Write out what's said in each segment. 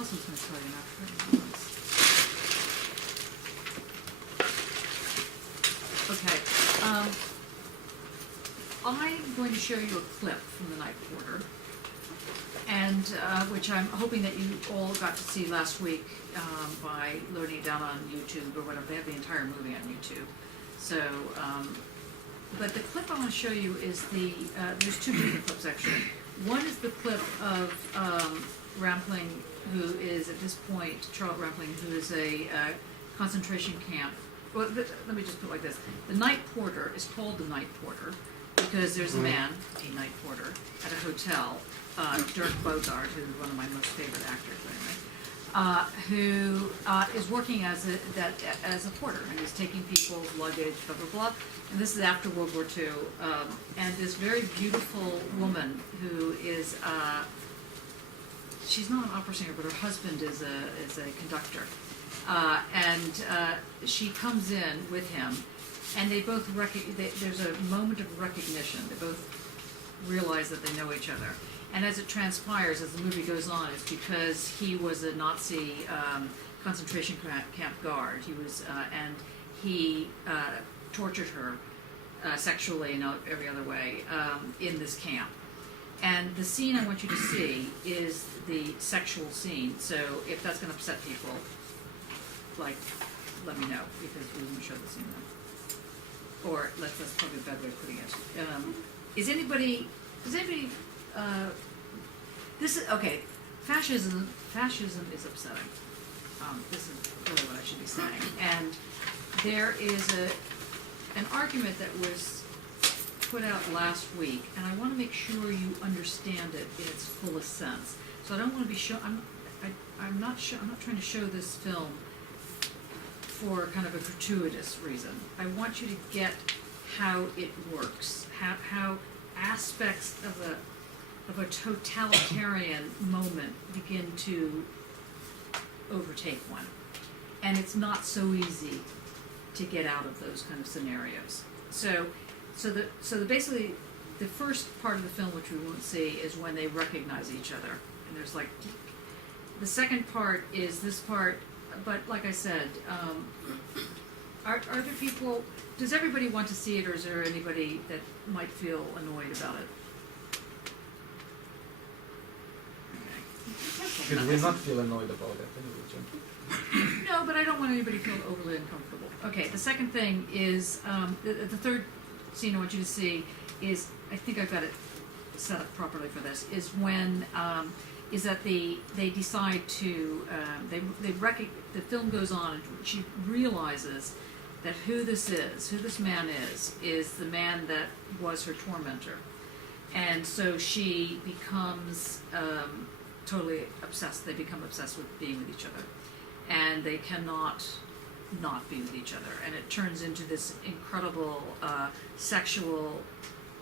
else I was going to tell you now. I forgot what it was. Okay. I'm going to show you a clip from the Night Porter, and which I'm hoping that you all got to see last week by loading it down on YouTube or whatever. They have the entire movie on YouTube. So, but the clip I want to show you is there's two different clips actually. One is the clip of Rampling, who is at this point, Charlotte Rampling, who is a concentration camp. Well, let me just put it like this. The Night Porter is called the Night Porter because there's a man, a night porter, at a hotel, Dirk Bogarde, who's one of my most favorite actors anyway, who is working as a porter, and he's taking people's luggage, blah, blah, blah. And this is after World War II. And this very beautiful woman who is, she's not an opera singer, but her husband is a conductor. And she comes in with him, and they both there's a moment of recognition. They both realize that they know each other. And as it transpires, as the movie goes on, it's because he was a Nazi concentration camp guard. He was, and he tortured her sexually and every other way in this camp. And the scene I want you to see is the sexual scene. So if that's going to upset people, like, let me know, because we won't show the scene then. Or that's probably a bad way of putting it. Does anybody, this is, okay, fascism is upsetting. This is really what I should be saying. And there is an argument that was put out last week, and I want to make sure you understand it in its fullest sense. So I don't want to be I'm not trying to show this film for kind of a gratuitous reason. I want you to get how it works, how aspects of a totalitarian moment begin to overtake one. And it's not so easy to get out of those kind of scenarios. So basically, the first part of the film, which we won't see, is when they recognize each other. And there's like, the second part is this part, but like I said, are there people, does everybody want to see it, or is there anybody that might feel annoyed about it? Should we not feel annoyed about it anyway, Jim? No, but I don't want anybody to feel overly uncomfortable. Okay, the second thing is, the third scene I want you to see is, I think I've got it set up properly for this, is when, is that they decide to, the film goes on, and she realizes that who this man is the man that was her tormentor. And so she becomes totally obsessed. They become obsessed with being with each other. And they cannot not be with each other. And it turns into this incredible sexual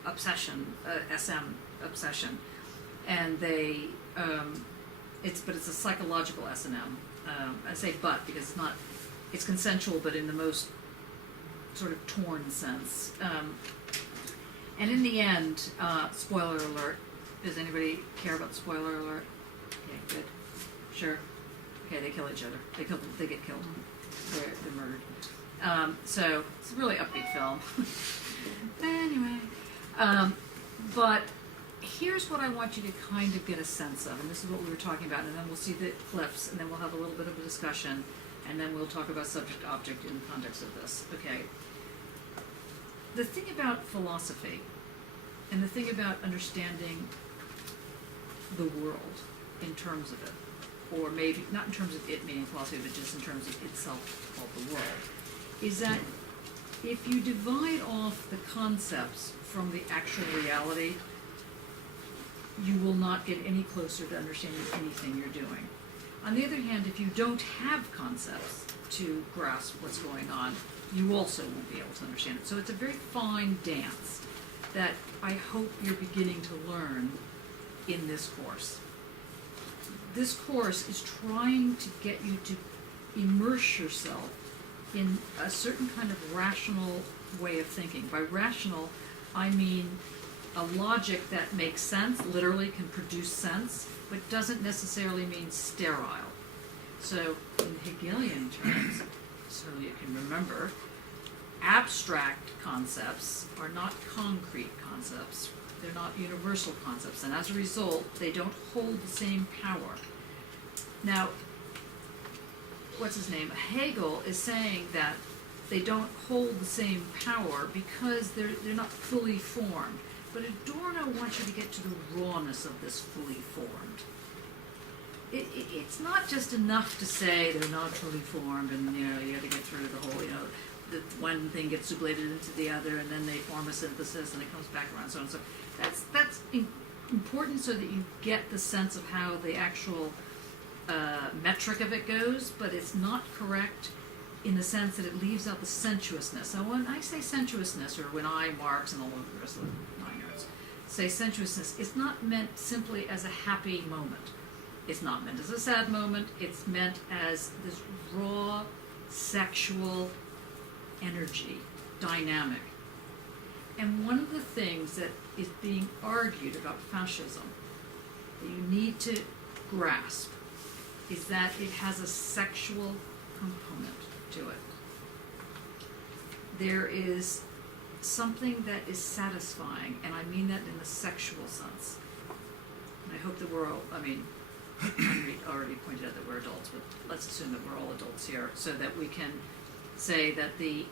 obsession, SM obsession. And they, it's a psychological S&M. I say but because it's consensual, but in the most sort of torn sense. And in the end, spoiler alert. Does anybody care about the spoiler alert? Okay, good. Sure. Okay, they kill each other. They get killed. They're murdered. So it's a really upbeat film. Anyway, but here's what I want you to kind of get a sense of, and this is what we were talking about, and then we'll see the clips, and then we'll have a little bit of a discussion, and then we'll talk about subject-object in the context of this. Okay. The thing about philosophy, and the thing about understanding the world in terms of it, or maybe not in terms of it meaning philosophy, but just in terms of itself called the world, is that if you divide off the concepts from the actual reality, you will not get any closer to understanding anything you're doing. On the other hand, if you don't have concepts to grasp what's going on, you also won't be able to understand it. So it's a very fine dance that I hope you're beginning to learn in this course. This course is trying to get you to immerse yourself in a certain kind of rational way of thinking. By rational, I mean a logic that makes sense, literally can produce sense, but doesn't necessarily mean sterile. So in Hegelian terms, so you can remember, abstract concepts are not concrete concepts. They're not universal concepts, and as a result, they don't hold the same power. Now, what's his name? Hegel is saying that they don't hold the same power because they're not fully formed. But Adorno wants you to get to the rawness of this fully formed. It's not just enough to say they're not fully formed, and you have to get through the whole, the one thing gets sublated into the other, and then they form a synthesis, and it comes back around, so on and so. That's important so that you get the sense of how the actual metric of it goes, but it's not correct in the sense that it leaves out the sensuousness. Now, when I say sensuousness, or when Marx and all of the rest of the 9 yards say sensuousness, it's not meant simply as a happy moment. It's not meant as a sad moment. It's meant as this raw, sexual energy, dynamic. And one of the things that is being argued about fascism that you need to grasp is that it has a sexual component to it. There is something that is satisfying, and I mean that in the sexual sense. And I hope that we're all, Henry already pointed out that we're adults, but let's assume that we're all adults here, so that we can say that the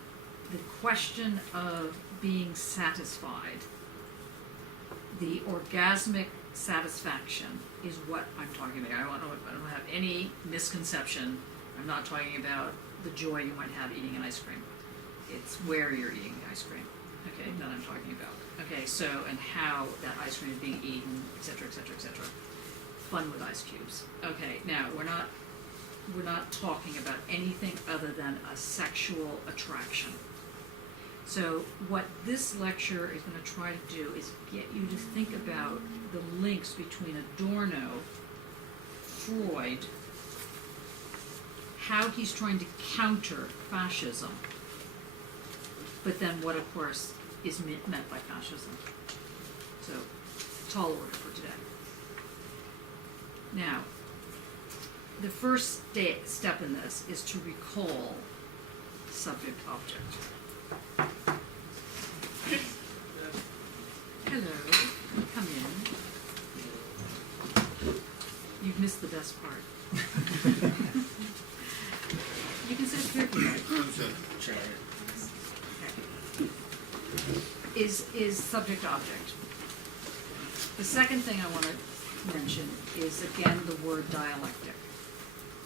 question of being satisfied, the orgasmic satisfaction, is what I'm talking about. I don't have any misconception. I'm not talking about the joy you might have eating an ice cream. It's where you're eating the ice cream, okay, that I'm talking about. Okay, so, and how that ice cream is being eaten, et cetera, et cetera, et cetera. Fun with ice cubes. Okay, now, we're not talking about anything other than a sexual attraction. So what this lecture is going to try to do is get you to think about the links between Adorno, Freud, how he's trying to counter fascism, but then what, of course, is meant by fascism. So, tall order for today. Now, the first step in this is to recall subject-object. Hello, come in. You've missed the best part. You can sit here if you like. Is subject-object. The second thing I want to mention is, again, the word dialectic.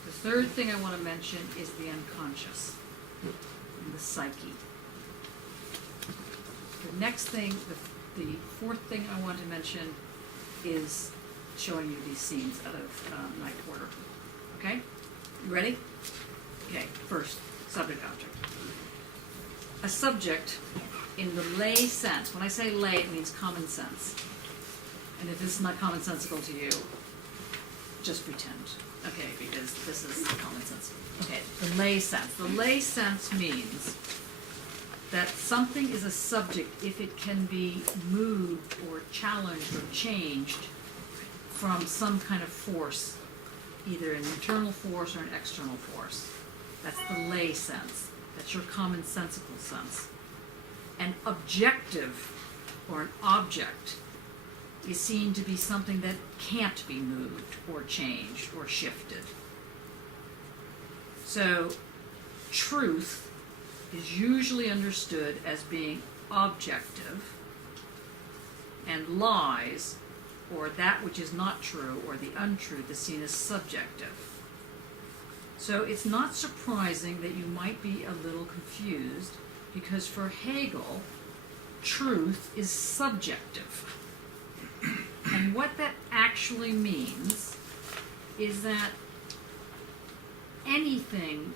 The third thing I want to mention is the unconscious, and the psyche. The next thing, the fourth thing I want to mention is showing you these scenes out of Night Porter. Okay? You ready? Okay, first, subject-object. A subject, in the lay sense, when I say lay, it means common sense. And if this is not commonsensical to you, just pretend, okay, because this is common sense. Okay, the lay sense. The lay sense means that something is a subject if it can be moved or challenged or changed from some kind of force, either an internal force or an external force. That's the lay sense. That's your commonsensical sense. An objective, or an object, is seen to be something that can't be moved or changed or shifted. So, truth is usually understood as being objective, and lies, or that which is not true, or the untruth, is seen as subjective. So it's not surprising that you might be a little confused, because for Hegel, truth is subjective. And what that actually means is that anything,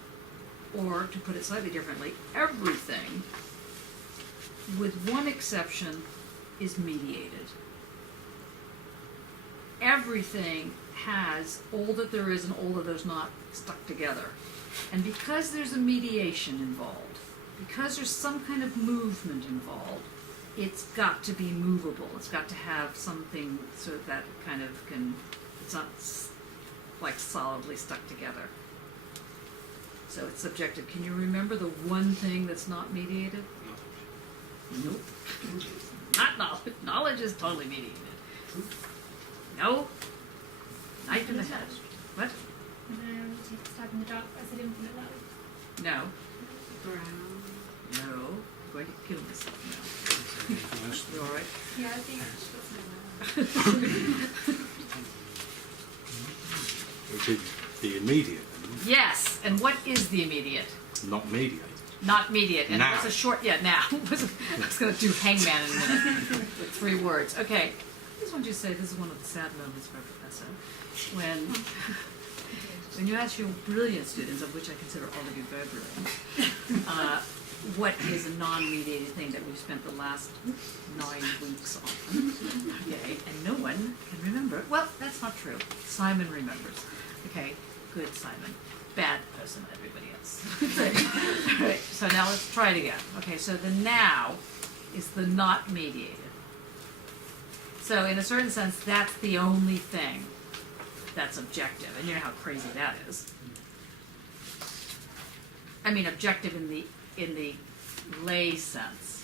or to put it slightly differently, everything, with one exception, is mediated. Everything has all that there is and all that there's not stuck together. And because there's a mediation involved, because there's some kind of movement involved, it's got to be movable. It's got to have something so that kind of can, it's not like solidly stuck together. So it's subjective. Can you remember the one thing that's not mediated? Nope. Not knowledge. Knowledge is totally mediated. No. Knife in the head. What? Take a stab in the dark. I said infinite love. No. Brown. No. I'm going to kill myself now. You all right? Yeah, I think Which is the immediate, Yes. And what is the immediate? not mediate. Not mediate. And Now. what's a short? Yeah. Now. I was going to do hangman in a minute with 3 words. Okay. I just want you to say this is one of the sad moments for a professor when you ask your brilliant students, of which I consider all of you very brilliant, what is a non-mediated thing that we've spent the last 9 weeks on? Okay, and no one can remember. Well, that's not true. Simon remembers. Okay, good Simon. Bad person, everybody else. All right, so now let's try it again. Okay, so the now is the not mediated. So in a certain sense, that's the only thing that's objective, and you know how crazy that is. I mean, objective in the lay sense.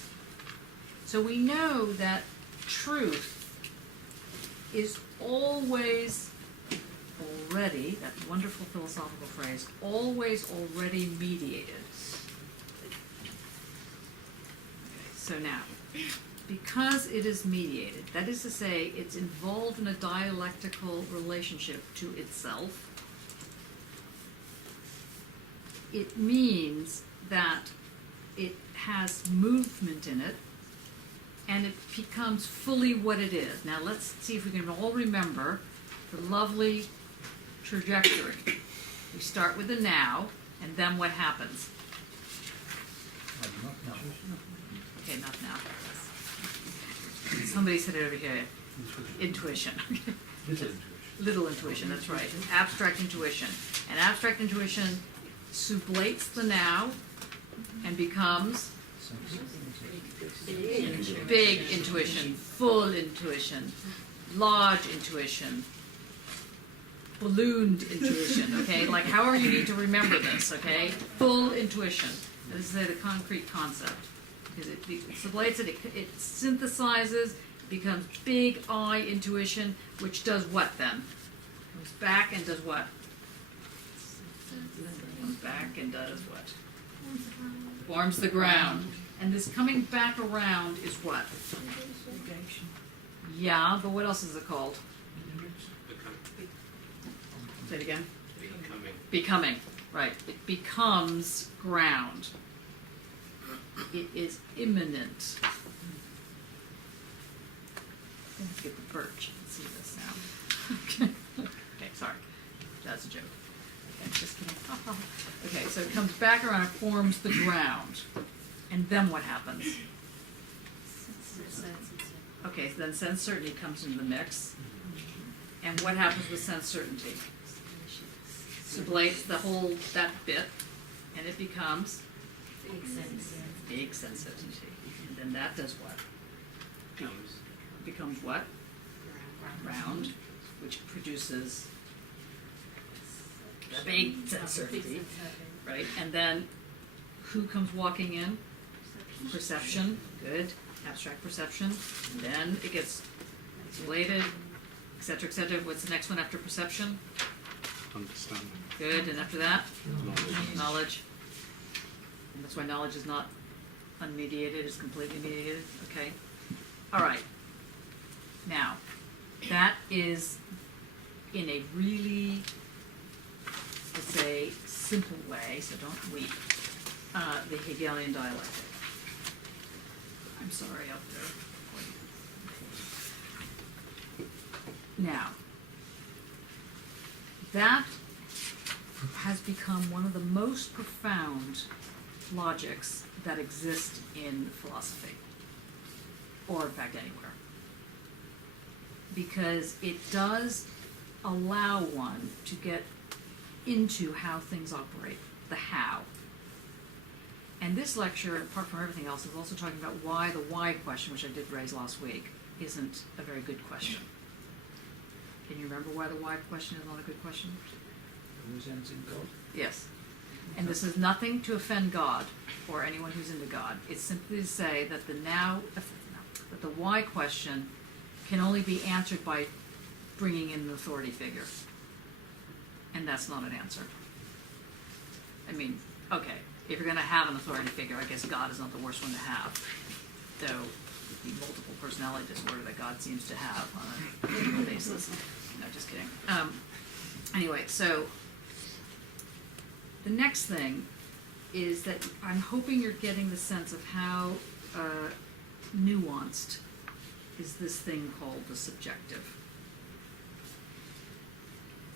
So we know that truth is always already, that wonderful philosophical phrase, always already mediated. Okay, so now, because it is mediated, that is to say, it's involved in a dialectical relationship to itself, it means that it has movement in it, and it becomes fully what it is. Now let's see if we can all remember the lovely trajectory. We start with the now, and then what happens? Okay, not now. Somebody said it over here. Intuition. Little intuition, that's right. Abstract intuition. And abstract intuition sublates the now and becomes big intuition, full intuition, large intuition, ballooned intuition, okay? Like however you need to remember this, okay? Full intuition. This is the concrete concept. Because it sublates it, it synthesizes, becomes big I intuition, which does what then? Comes back and does what? Comes back and does what? Forms the ground. And this coming back around is what? Yeah, but what else is it called? Say it again. Becoming. Right. It becomes ground. It is imminent. Let's get the birch and see this now. Okay, sorry. That's a joke. Okay, just kidding. Okay, so it comes back around and forms the ground. And then what happens? Okay, so then sense certainty comes into the mix. And what happens with sense certainty? Sublates the whole, that bit, and it becomes big sense certainty. And then that does what? Becomes what? Round, which produces the big sense certainty, right? And then who comes walking in? Perception, good. Abstract perception. And then it gets sublated, etc., etc. What's the next one after perception? Understanding. Good. And after that? Knowledge. Knowledge. And that's why knowledge is not unmediated, it's completely mediated. Okay. All right. Now, that is in a really, let's say, simple way, so don't weep, the Hegelian dialectic. I'm sorry out there. Now, that has become one of the most profound logics that exist in philosophy, or in fact anywhere. Because it does allow one to get into how things operate, the how. And this lecture, apart from everything else, is also talking about why the why question, which I did raise last week, isn't a very good question. Can you remember why the why question is not a good question? Illusions in God. Yes. And this is nothing to offend God or anyone who's into God. It's simply to say that the why question can only be answered by bringing in an authority figure. And that's not an answer. I mean, okay, if you're going to have an authority figure, I guess God is not the worst one to have. Though the multiple personality disorder that God seems to have on a regular basis. No, just kidding. Anyway, so the next thing is that I'm hoping you're getting the sense of how nuanced is this thing called the subjective.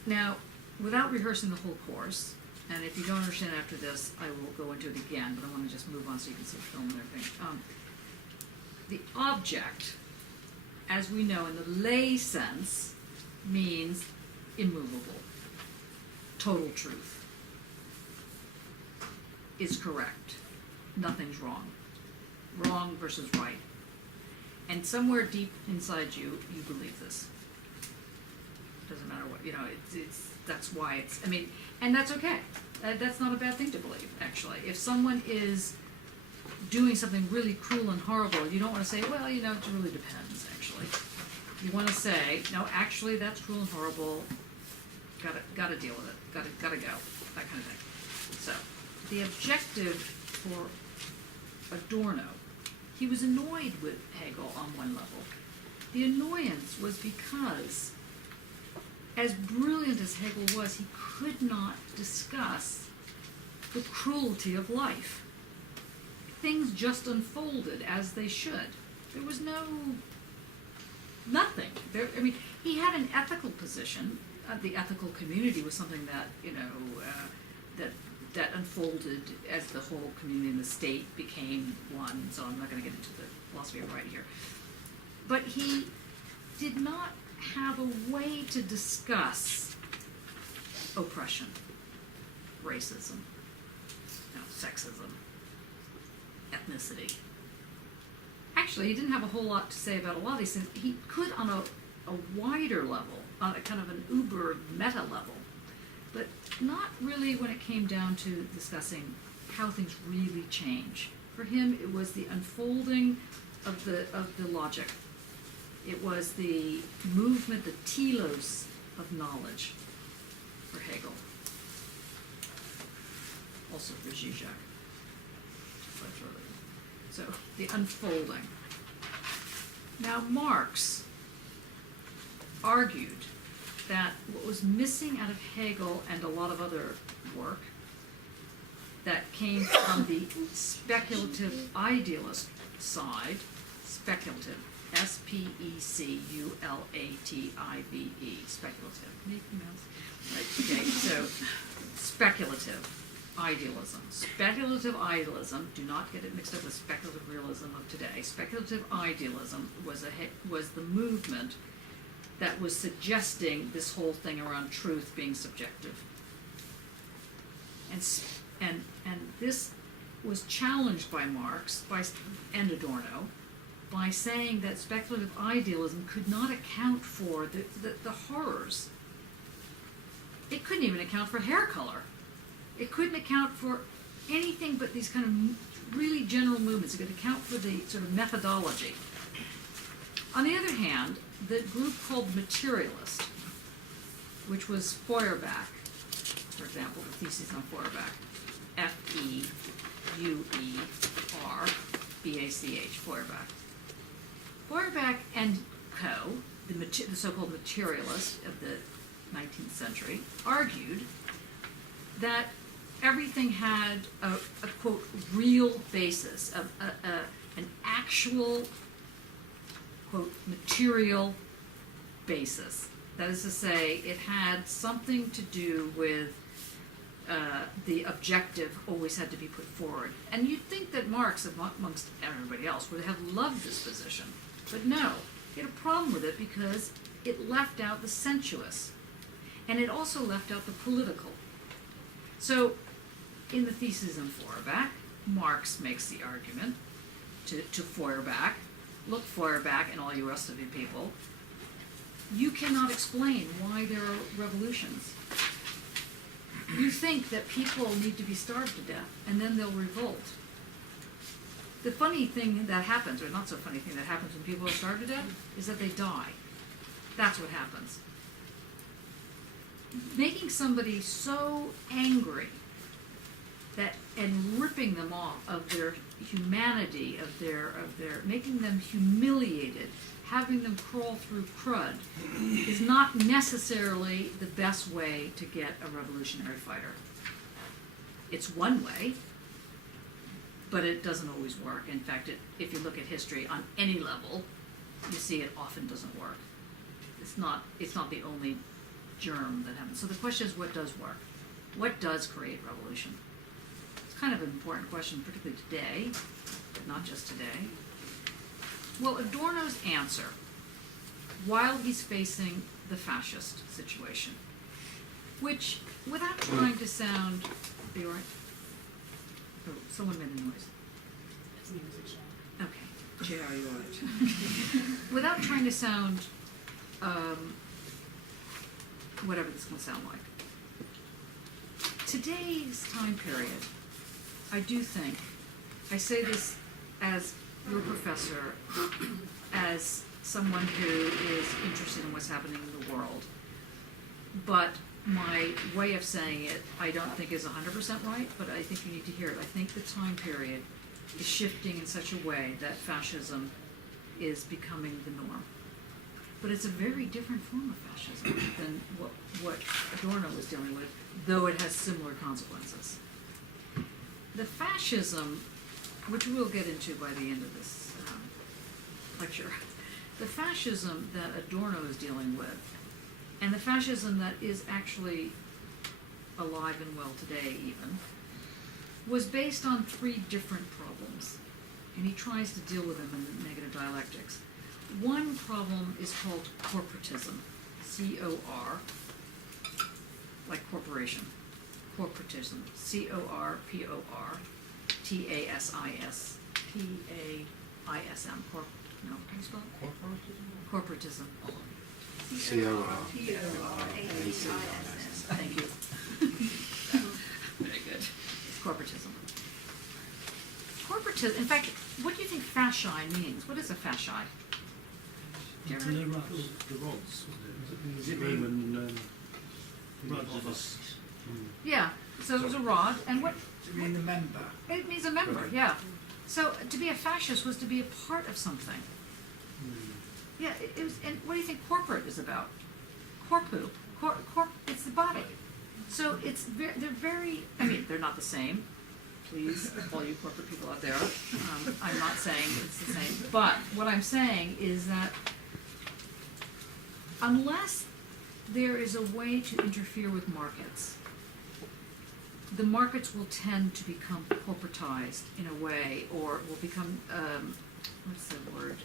Now, without rehearsing the whole course, and if you don't understand after this, I will go into it again, but I want to just move on so you can see the film and everything. The object, as we know in the lay sense, means immovable, total truth, is correct, nothing's wrong, wrong versus right. And somewhere deep inside you, you believe this. Doesn't matter what, that's why it's, I mean, and that's okay. That's not a bad thing to believe, actually. If someone is doing something really cruel and horrible, you don't want to say, well, it really depends, actually. You want to say, no, actually, that's cruel and horrible, gotta deal with it, gotta go, that kind of thing. So, the objective for Adorno, he was annoyed with Hegel on one level. The annoyance was because, as brilliant as Hegel was, he could not discuss the cruelty of life. Things just unfolded as they should. There was nothing. He had an ethical position. The ethical community was something that, that unfolded as the whole community and the state became one. So I'm not going to get into the philosophy of right here. But he did not have a way to discuss oppression, racism, sexism, ethnicity. Actually, he didn't have a whole lot to say about a lot of these things. He could on a wider level, on a kind of an uber meta level, but not really when it came down to discussing how things really change. For him, it was the unfolding of the logic. It was the movement, the telos of knowledge for Hegel. Also for Zizek. So, the unfolding. Now, Marx argued that what was missing out of Hegel and a lot of other work that came from the speculative idealist side, speculative, S-P-E-C-U-L-A-T-I-V-E, speculative. Right, okay, so speculative idealism. Speculative idealism, do not get it mixed up with speculative realism of today. Speculative idealism was the movement that was suggesting this whole thing around truth being subjective. And this was challenged by Marx and Adorno by saying that speculative idealism could not account for the horrors. It couldn't even account for hair color. It couldn't account for anything but these kind of really general movements. It could account for the sort of methodology. On the other hand, the group called materialist, which was Feuerbach, for example, the thesis on Feuerbach, F-E-U-E-R-B-A-C-H, Feuerbach. Feuerbach and co., the so-called materialist of the 19th century, argued that everything had a quote, real basis, an actual, quote, material basis. That is to say, it had something to do with the objective always had to be put forward. And you'd think that Marx, amongst everybody else, would have loved this position. But no, he had a problem with it because it left out the sensuous. And it also left out the political. So, in the thesis on Feuerbach, Marx makes the argument to Feuerbach, look Feuerbach and all you rest of you people, you cannot explain why there are revolutions. You think that people need to be starved to death, and then they'll revolt. The funny thing that happens, or not so funny thing that happens when people are starved to death, is that they die. That's what happens. Making somebody so angry that, and ripping them off of their humanity, of their making them humiliated, having them crawl through crud, is not necessarily the best way to get a revolutionary fighter. It's one way, but it doesn't always work. In fact, if you look at history on any level, you see it often doesn't work. It's not the only germ that happens. So the question is, what does work? What does create revolution? It's kind of an important question, particularly today, but not just today. Well, Adorno's answer, while he's facing the fascist situation, which, without trying to sound, are you all right? Oh, someone made a noise. Okay, Jay, are you all right? Without trying to sound, whatever this can sound like. Today's time period, I do think, I say this as your professor, as someone who is interested in what's happening in the world, but my way of saying it I don't think is 100% right, but I think you need to hear it. I think the time period is shifting in such a way that fascism is becoming the norm. But it's a very different form of fascism than what Adorno was dealing with, though it has similar consequences. The fascism, which we'll get into by the end of this lecture, the fascism that Adorno is dealing with, and the fascism that is actually alive and well today even, was based on three different problems, and he tries to deal with them in negative dialectics. One problem is called corporatism, C-O-R, like corporation, corporatism, C-O-R-P-O-R-T-A-S-I-S-P-A-I-S-M, no, can you spell it? Corporatism. C-O-R-A-T-I-S-M. Thank you. Very good. It's corporatism. Corporatism, in fact, what do you think fasci means? What is a fasci? Jeremy? The rods. Roman rods of us. Yeah, so it was a rod, and what? You mean the member? It means a member, yeah. So to be a fascist was to be a part of something. Yeah, it was, and what do you think corporate is about? Corpu. It's the body. So they're very, I mean, they're not the same. Please, all you corporate people out there, I'm not saying it's the same. But what I'm saying is that unless there is a way to interfere with markets, the markets will tend to become corporatized in a way, or will become, what's the word,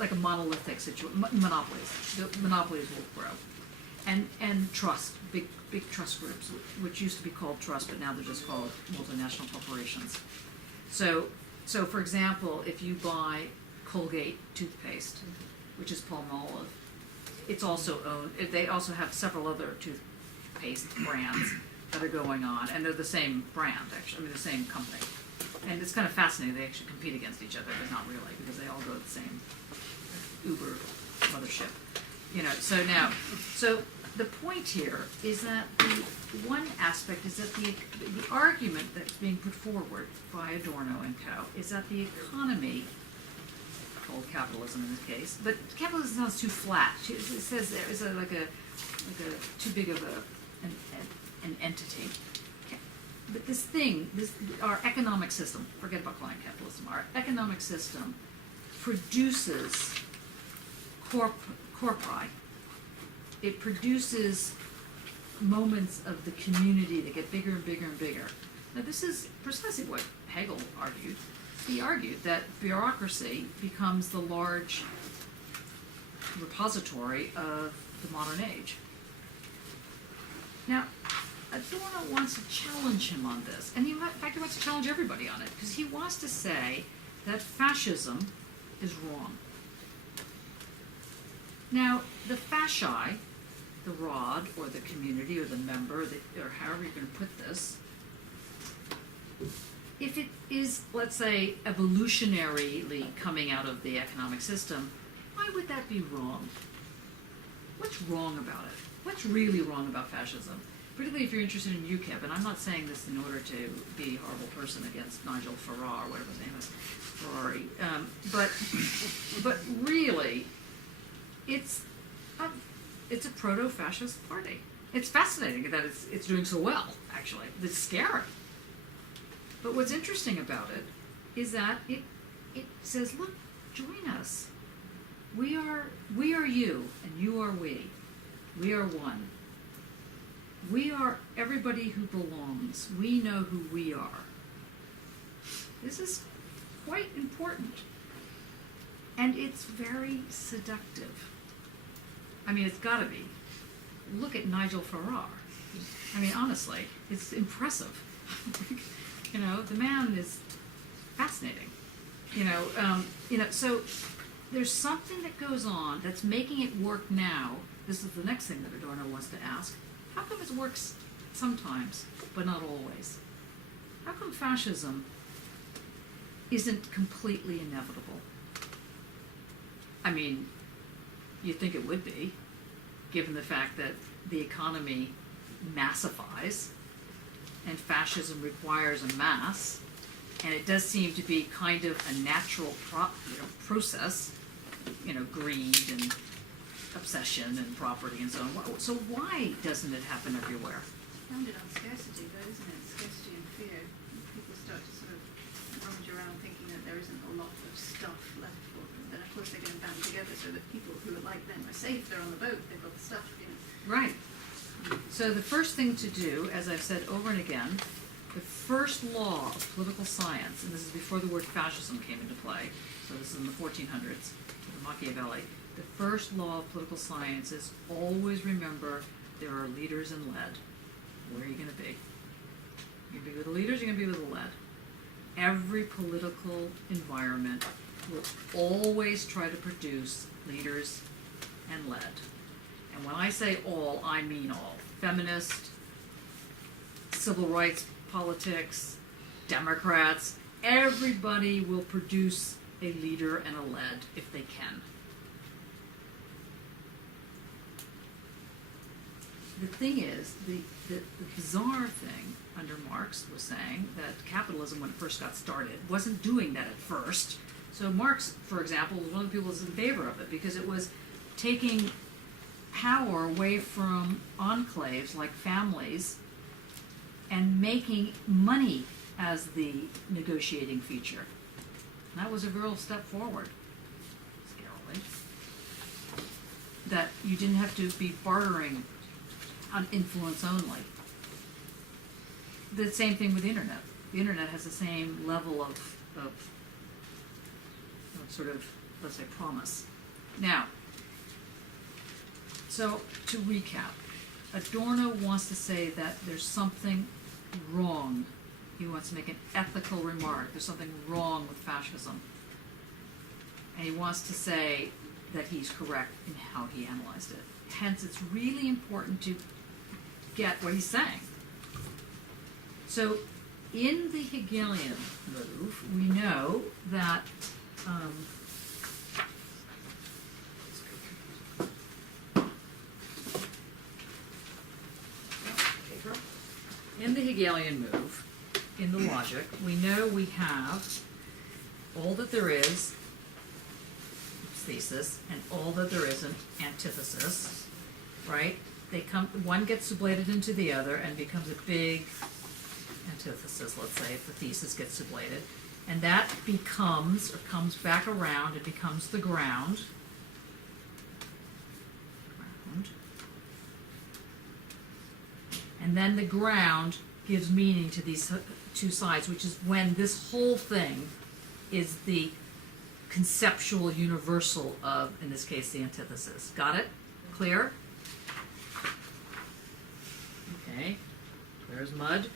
like a monolithic situation, monopolies. The monopolies will grow. And trust, big trust groups, which used to be called trust, but now they're just called multinational corporations. So for example, if you buy Colgate toothpaste, which is Palmolive, it's also owned, they also have several other toothpaste brands that are going on, and they're the same brand, actually, I mean the same company. And it's kind of fascinating, they actually compete against each other, but not really, because they all go to the same Uber mothership. You know, so the point here is that the one aspect is that the argument that's being put forward by Adorno and co. is that the economy, called capitalism in this case, but capitalism sounds too flat. It says there is like a too big of an entity. But our economic system, forget about calling it capitalism, our economic system produces corpori. It produces moments of the community that get bigger and bigger and bigger. Now this is precisely what Hegel argued. He argued that bureaucracy becomes the large repository of the modern age. Now, Adorno wants to challenge him on this, and in fact he wants to challenge everybody on it, because he wants to say that fascism is wrong. Now, the fasci, the rod, or the community, or the member, or however you're going to put this, if it is, let's say, evolutionarily coming out of the economic system, why would that be wrong? What's wrong about it? What's really wrong about fascism? Particularly if you're interested in UKIP, and I'm not saying this in order to be a horrible person against Nigel Farrar, whatever his name is, Ferrari, but really, it's a proto-fascist party. It's fascinating that it's doing so well, actually. It's scary. But what's interesting about it is that it says, look, join us. We are you, and you are we. We are one. We are everybody who belongs. We know who we are. This is quite important. And it's very seductive. I mean, it's got to be. Look at Nigel Farrar. I mean, honestly, it's impressive. You know, the man is fascinating. So there's something that goes on that's making it work now. This is the next thing that Adorno wants to ask. How come it works sometimes, but not always? How come fascism isn't completely inevitable? I mean, you'd think it would be, given the fact that the economy massifies, and fascism requires a mass, and it does seem to be kind of a natural process, greed and obsession and property and so on. So why doesn't it happen everywhere? Founded on scarcity, though, isn't it? Scarcity and fear. People start to sort of rummage around thinking that there isn't a lot of stuff left for them. Then, of course, they're going to band together so that people who are like them are safe. They're on the boat. They've got the stuff. Right. So the first thing to do, as I've said over and again, the first law of political science, and this is before the word fascism came into play, so this is in the 1400s, with Machiavelli, the first law of political science is always remember there are leaders and lead. Where are you going to be? You're going to be with the leaders, you're going to be with the lead. Every political environment will always try to produce leaders and lead. And when I say all, I mean all. Feminist, civil rights politics, Democrats, everybody will produce a leader and a lead if they can. The thing is, the bizarre thing under Marx was saying that capitalism, when it first got started, wasn't doing that at first. So Marx, for example, was one of the people who was in favor of it because it was taking power away from enclaves like families and making money as the negotiating feature. And that was a real step forward, scarily. That you didn't have to be bartering on influence only. The same thing with the internet. The internet has the same level of sort of, let's say, promise. Now, so to recap, Adorno wants to say that there's something wrong. He wants to make an ethical remark. There's something wrong with fascism. And he wants to say that he's correct in how he analyzed it. Hence, it's really important to get what he's saying. So, in the Hegelian move, we know that in the Hegelian move, in the logic, we know we have all that there is, thesis, and all that there isn't, antithesis, right? They come, one gets sublated into the other and becomes a big antithesis, let's say, if the thesis gets sublated. And that becomes, or comes back around, and becomes the ground. And then the ground gives meaning to these two sides, which is when this whole thing is the conceptual universal of, in this case, the antithesis. Got it? Clear? Okay. there's mud,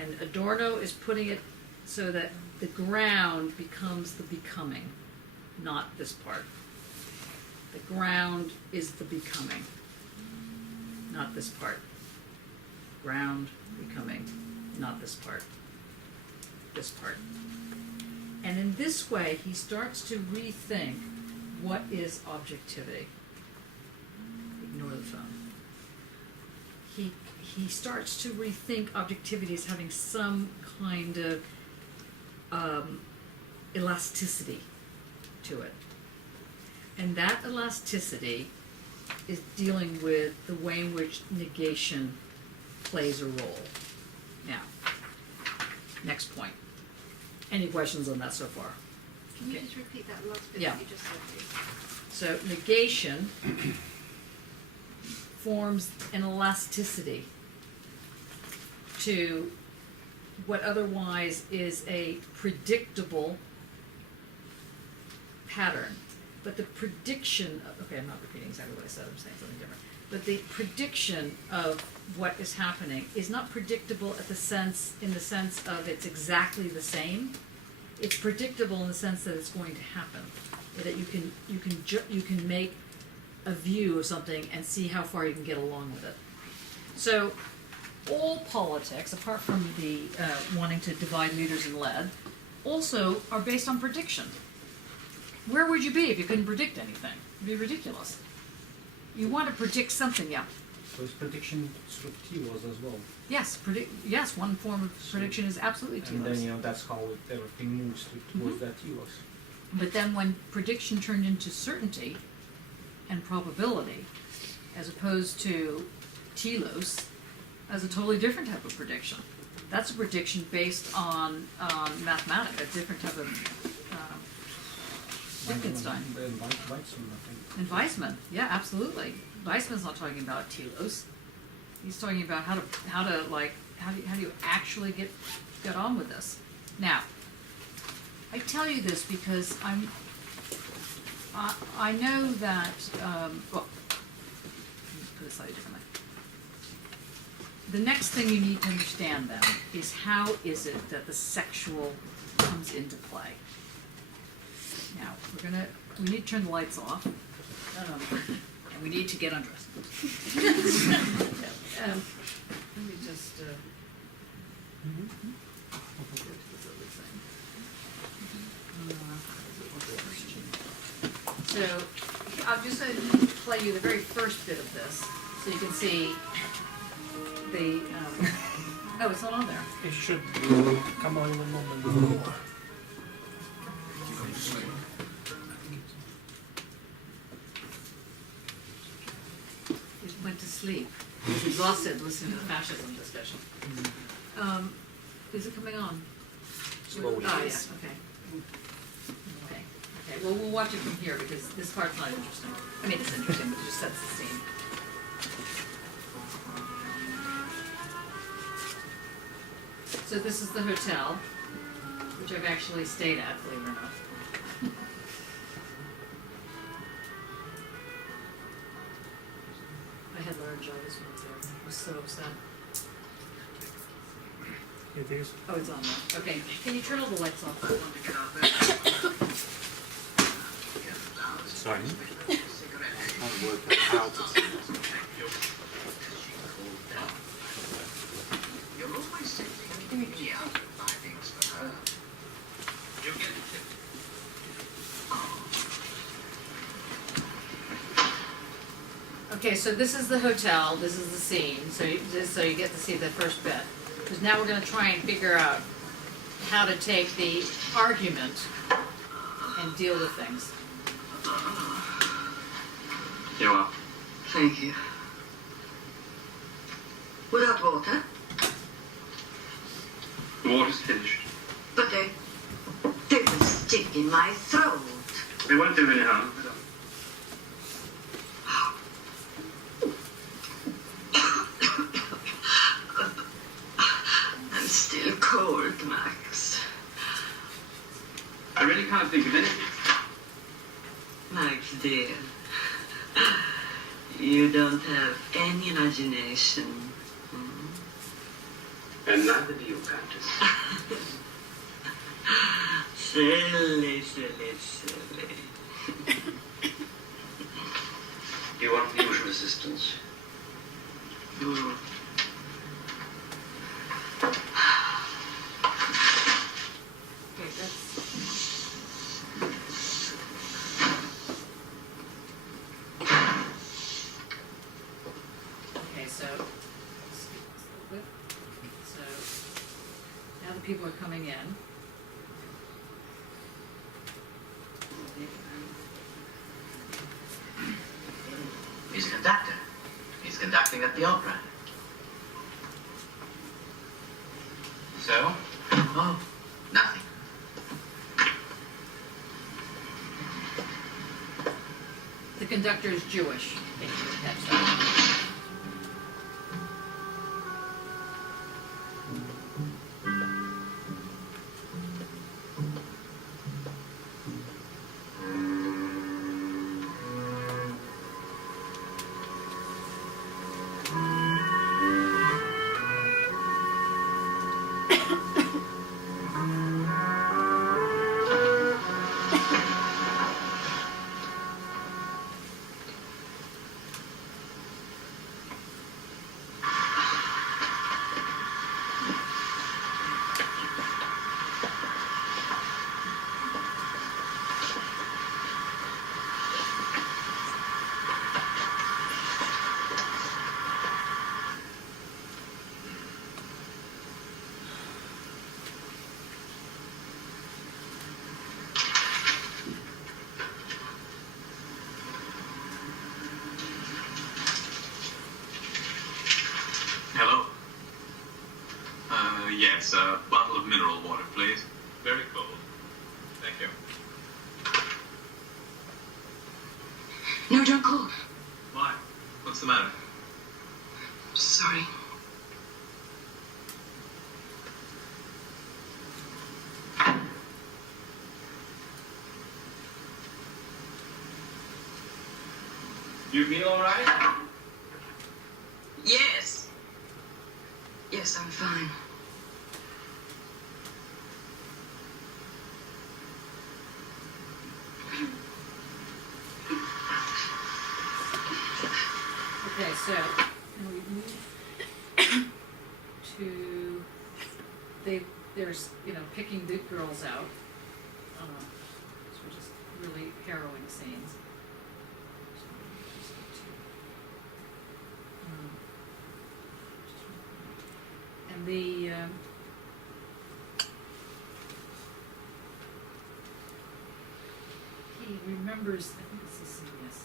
and Adorno is putting it so that the ground becomes the becoming, not this part. The ground is the becoming, not this part. Ground, becoming, not this part. This part. And in this way, he starts to rethink what is objectivity. Ignore the phone. He starts to rethink objectivity as having some kind of elasticity to it. And that elasticity is dealing with the way in which negation plays a role. Now, next point. Any questions on that so far? Can you Okay. just repeat that last bit Yeah. that you just said, please? So negation forms an elasticity to what otherwise is a predictable pattern. But the prediction, okay, I'm not repeating exactly what I said, I'm saying something different. But the prediction of what is happening is not predictable in the sense of it's exactly the same. It's predictable in the sense that it's going to happen. That you can make a view of something and see how far you can get along with it. So all politics, apart from the wanting to divide leaders and lead, also are based on prediction. Where would you be if you couldn't predict anything? It'd be ridiculous. You want to predict something, yeah. So it's prediction sort of telos as well. Yes, yes, one form of prediction is absolutely And telos. then, that's how everything moves towards that telos. But then when prediction turned into certainty and probability, as opposed to telos, as a totally different type of prediction. That's a prediction based on mathematics, a different type of Wittgenstein. Weizmann, I think. And Weizmann, yeah, absolutely. Weizmann's not talking about telos. He's talking about how do you actually get on with this. Now, I tell you this because I know that well, put it slightly differently. The next thing you need to understand then is how is it that the sexual comes into play. Now we need to turn the lights off, and we need to get undressed. Let me just get to this other thing. So I'm just going to play you the very first bit of this, so you can see the. Oh, it's not on there. It should come on in a moment. He went to sleep. He's exhausted listening to the fascism discussion. Is it coming on? Slowly. Oh, yeah, okay. Okay, well, we'll watch it from here because this part's not interesting. I mean, it's interesting, but it just sets the scene. So this is the hotel, which I've actually stayed at, believe it or not. I had laryngitis once there. I was so upset. It is. Oh, it's on there. Okay, can you turn all the lights off? Sorry. I've worked out how to Okay, so this is the hotel, this is the scene, so you get to see the first bit. Because now we're going to try and figure out how to take the argument and deal with things. Here you are. Thank you. Without water? The water's finished. But they will stick in my throat. It won't do any harm. I'm still cold, Max. I really can't think of anything. Max, dear. You don't have any imagination. And neither do you, Countess. Silly, silly, silly. Do you want the usual assistance? Usual. Okay, that's. Okay, so, let's skip this a little bit. So, now the people are coming in. He's a conductor. He's conducting at the opera. So? Oh, nothing. The conductor is Jewish. I think you would catch that. Hello. Yes, a bottle of mineral water, please. Very cold. Thank you. No, don't call. Why? What's the matter? Sorry. You feel all right? Yes. Yes, I'm fine. Okay, so, can we move to, there's, picking the girls out. These were just really harrowing scenes. And the, he remembers, I think it's the scene, yes.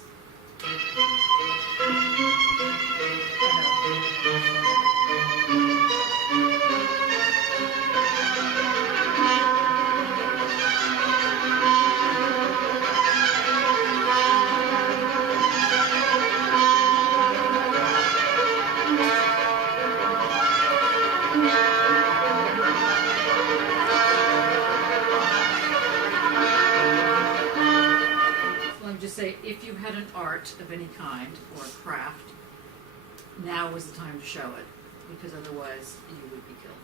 Let me just say, if you had an art of any kind or a craft, now is the time to show it, because otherwise you would be killed.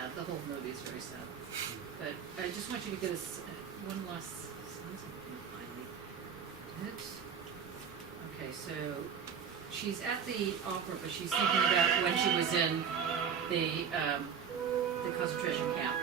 sad. The whole movie is very sad. But I just want you to get one last sentence. Finally. Okay, so she's at the opera, but she's thinking about when she was in the concentration camp.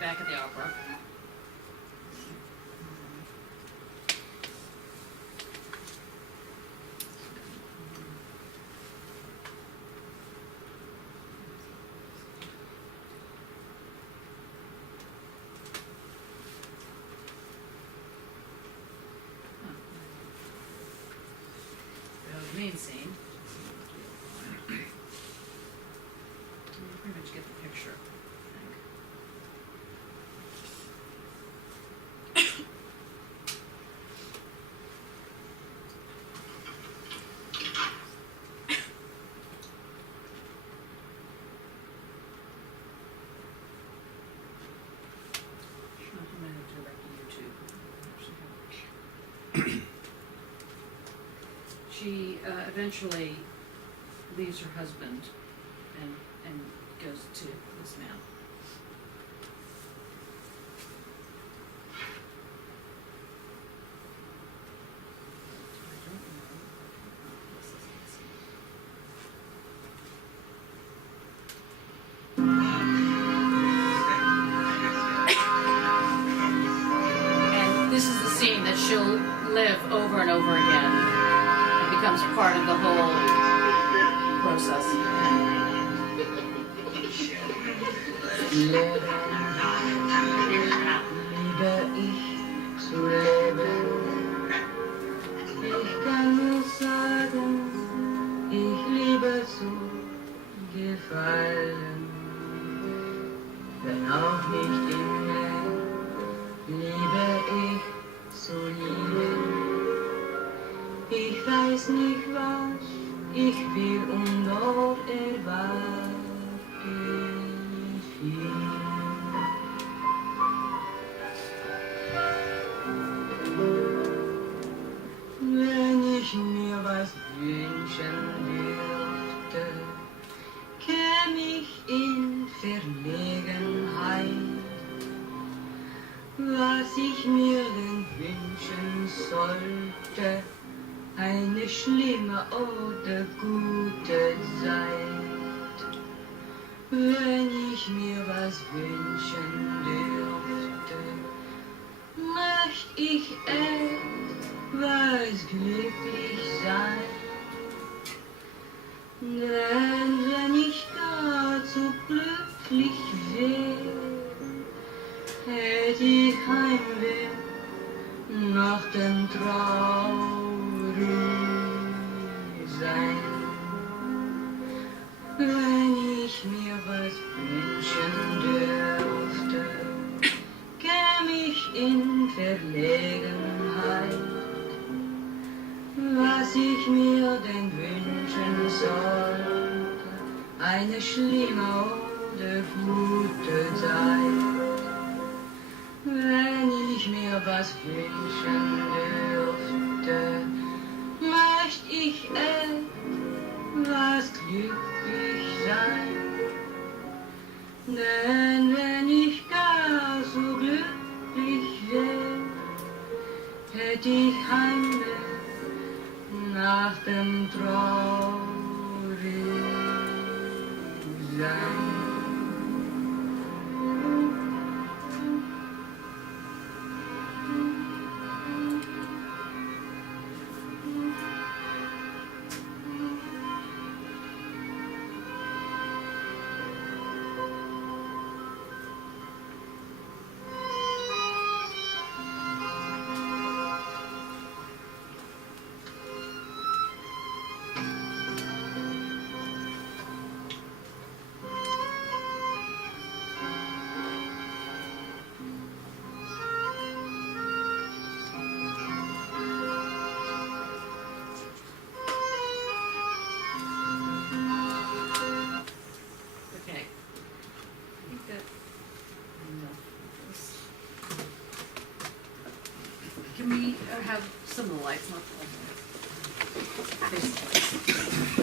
Back at the opera. The main scene. You pretty much get the picture, I think. She eventually leaves her husband and goes to this man. And this is the scene that she'll live over and over again. Becomes part of the whole process. Leben, liebe ich zu leben. Ich kann nur sagen, ich liebe zu gefallen. Wenn auch nicht immer liebe ich zu lieben. Ich weiß nicht, was ich will und doch erwarte ich viel. Wenn ich mir was wünschen dürfte, käm ich in Verlegenheit. Was ich mir denn wünschen sollte, eine schlimme oder gute Zeit. Wenn ich mir was wünschen dürfte, möcht ich etwas glücklich sein. Denn wenn ich gar zu glücklich wär, hätt ich Heimweh nach dem sein. Wenn ich mir was wünschen dürfte, käm ich in Verlegenheit. Was ich mir denn wünschen sollte, eine schlimme oder gute Zeit. Wenn ich mir was wünschen dürfte, möcht ich etwas glücklich sein. Denn wenn ich gar so glücklich wär, hätt ich Heimweh nach dem Traurigsein. it? Can we have some of the lights, not all the lights? Face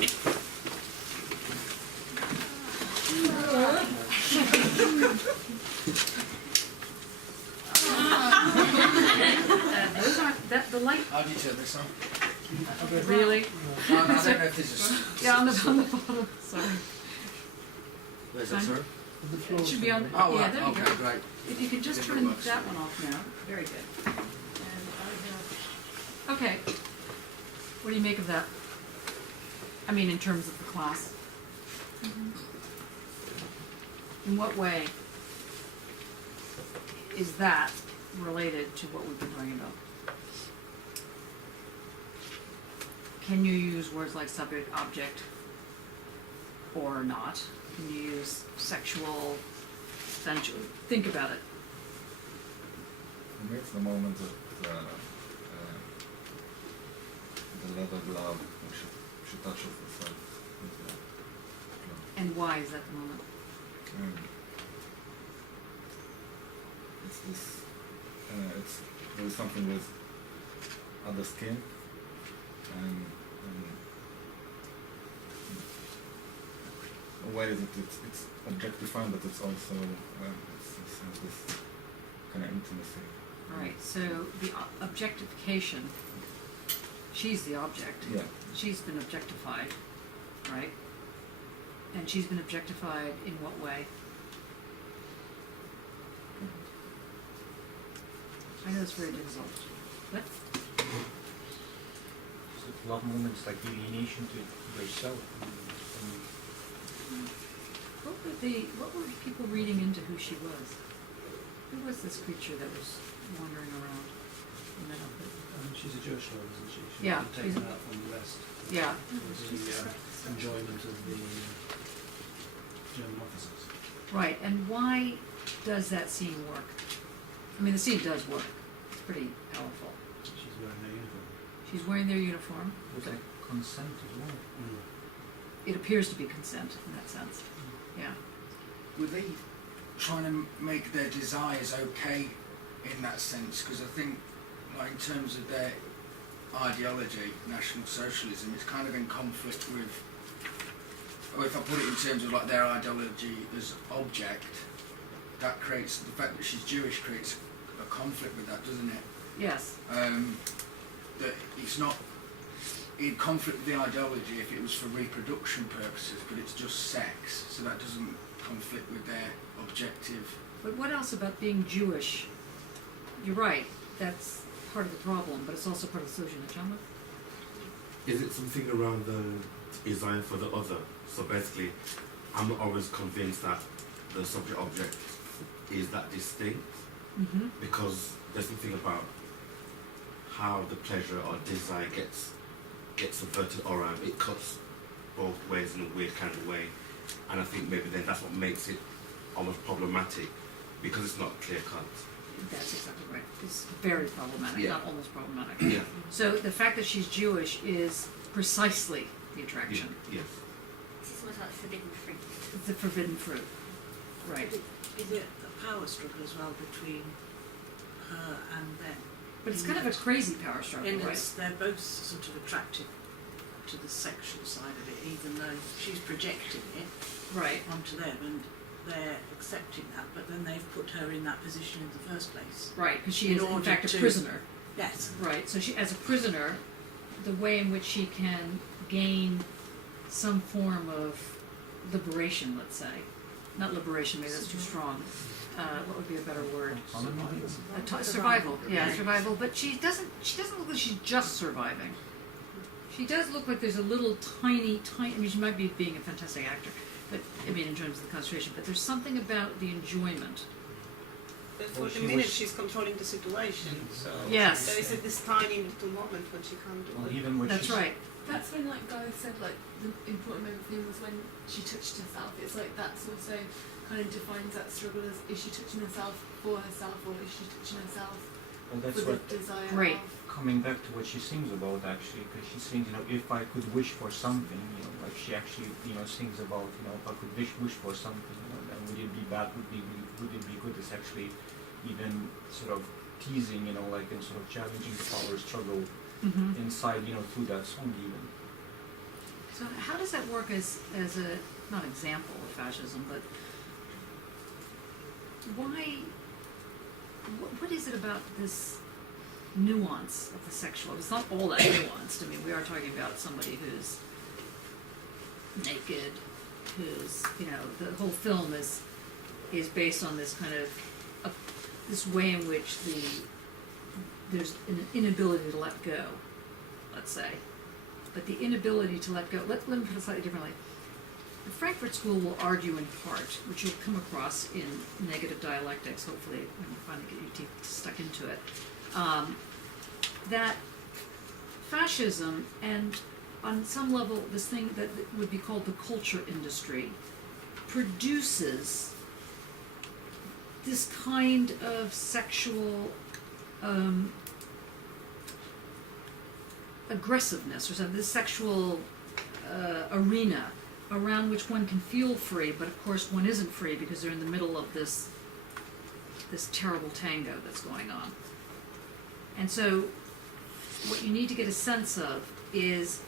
those aren't, that, the light, How do you turn this on? really? I don't know if this is. Yeah, on the bottom, sorry. Where's Fine. that, sorry? The floor. It should be on, Oh, yeah, right, there you okay, go. great. If you could just Different turn works. that one off now, very good. And I have, okay, what do you make of that? I mean, in terms of the class? In what way is that related to what we've been talking about? Can you use words like subject, object, or not? Can you use sexual, sensual? Think about it. It makes the moment of the leather glove, which she touches herself with the glove. And why is that the moment? It's this, there is something with other skin, and a way that it's objectifying, but it's also it's this kind of intimacy. Right, so the objectification, she's the object. Yeah. She's been objectified, right? And she's been objectified in what way? I know it's very difficult. What? So love moments like alienation to yourself. What were people reading into who she was? Who was this creature that was wandering around? You know, She's a Jewish girl, isn't she? She's Yeah, been taken she's- out from the West yeah, for the enjoyment of the German officers. right. And why does that scene work? I mean, the scene does work. It's pretty powerful. She's wearing their uniform. She's wearing their uniform. With like consent as well. It appears to be consent in that sense. Yeah. Were they trying to make their desires okay in that sense? Because I think, like, in terms of their ideology, National Socialism, it's kind of in conflict with, or if I put it in terms of like their ideology as object, that creates, the fact that she's Jewish creates a conflict with that, doesn't it? Yes. That it's not in conflict with the ideology if it was for reproduction purposes, but it's just sex, so that doesn't conflict with their objective. But what else about being Jewish? You're right. That's part of the problem, but it's also part of the solution. John? Is it something around the design for the other? So basically, I'm not always convinced that the subject object is that distinct, Mm-hmm. because there's something about how the pleasure or desire gets subverted or it cuts both ways in a weird kind of way, and I think maybe then that's what makes it almost problematic, because it's not clear cut. That's exactly right. It's very problematic, Yeah. not almost problematic. Yeah. So the fact that she's Jewish is precisely the attraction. Yes. This is almost like forbidden fruit. It's the forbidden fruit. Right. Is it a power struggle as well between her and them? But it's kind of a crazy power struggle, In right? that they're both sort of attracted to the sexual side of it, even though she's projecting it Right. onto them, and they're accepting that, but then they've put her in that position in the first place. Right, because she In is in order fact a to- prisoner. Yes. Right, so she, as a prisoner, the way in which she can gain some form of liberation, let's say. Not liberation, maybe that's too strong. What would be a better word? Survival. Yeah, survival. But she doesn't look like she's just surviving. She does look like there's a little tiny. I mean, she might be being a fantastic actor, but I mean, in terms of the concentration. But there's something about the enjoyment. But for the minute she's controlling the situation, so Yes. there is this tiny little moment when she can't do it. Even when That's she's right. That's when, like Guy said, like the important moment for him was when she touched herself. It's like that's also kind of defines that struggle as is she touching herself for herself or is she touching herself Well, that's for what the desire Great. of. coming back to what she sings about actually, because she sings, if I could wish for something, like she actually, sings about, if I could wish for something, then would it be bad? Would it be would it be good is actually even sort of teasing, you know, like and sort of challenging the power struggle inside, you know, through that song even. So how does that work as a, not example of fascism, but why, what is it about this nuance of the sexual? It's not all that nuanced. I mean, we are talking about somebody who's naked, who's, you know, the whole film is based on this kind of, this way in which there's an inability to let go, let's say. But the inability to let go, let me put it slightly differently. The Frankfurt School will argue in part, which you'll come across in negative dialectics, hopefully when you finally get your teeth stuck into it, that fascism and on some level this thing that would be called the culture industry produces this kind of sexual aggressiveness or something, this sexual arena around which one can feel free, but of course one isn't free because they're in the middle of this terrible tango that's going on. And so what you need to get a sense of is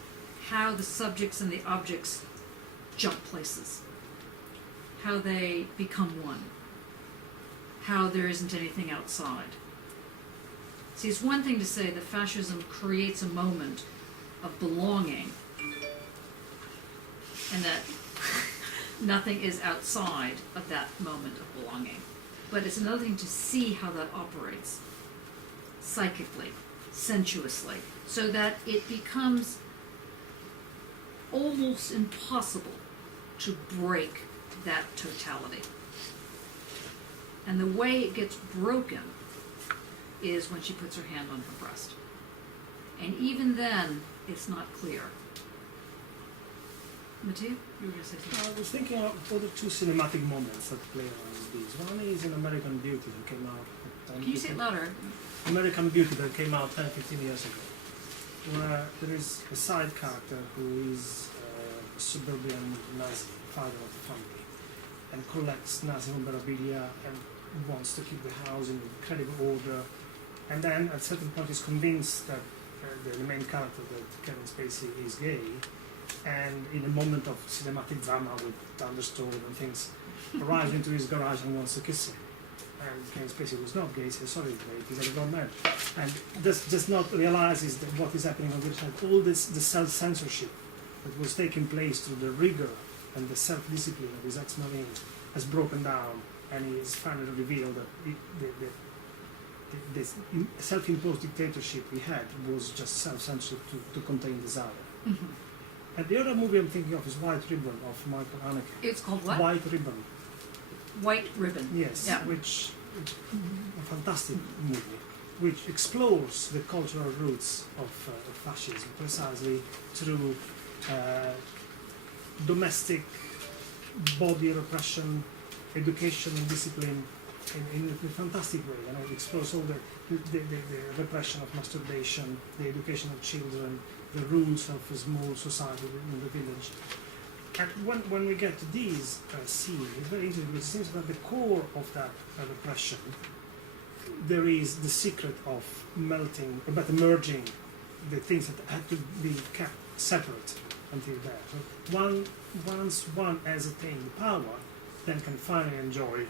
how the subjects and the objects jump places, how they become one, how there isn't anything outside. See, it's one thing to say that fascism creates a moment of belonging and that nothing is outside of that moment of belonging. But it's another thing to see how that operates psychically, sensuously, so that it becomes almost impossible to break that totality. And the way it gets broken is when she puts her hand on her breast. And even then, it's not clear. Mathieu, you were going to say something? I was thinking of other two cinematic moments that play around these. One is in American Beauty that came out. Can you say it louder? American Beauty that came out 10, 15 years ago, where there is a side character who is a suburban Nazi, father of the family, and collects Nazi memorabilia and wants to keep the house in incredible order. And then at a certain point is convinced that the main character, that Kevin Spacey, is gay, and in a moment of cinematic drama with thunderstorm and things, arrives into his garage and wants to kiss him. And Kevin Spacey was not gay, says, sorry, mate, he's a grown man. And does not realizes that what is happening on the side, all this, the self-censorship that was taking place through the rigor and the self-discipline of his ex-marine has broken down, and he has finally revealed that this self-imposed dictatorship we had was just self-censorship to contain desire. Mm-hmm. And the other movie I'm thinking of is White Ribbon of Michael Haneke. It's called what? White Ribbon. White Ribbon. Yes, yeah. Which a fantastic movie, which explores the cultural roots of fascism precisely through domestic body repression, education and discipline in a fantastic way. And it explores all the repression of masturbation, the education of children, the rules of a small society in the village. And when we get to these scenes, it's very interesting because it seems that at the core of that repression, there is the secret of melting, about merging the things that had to be kept separate until there. So once one has attained power, then can finally enjoy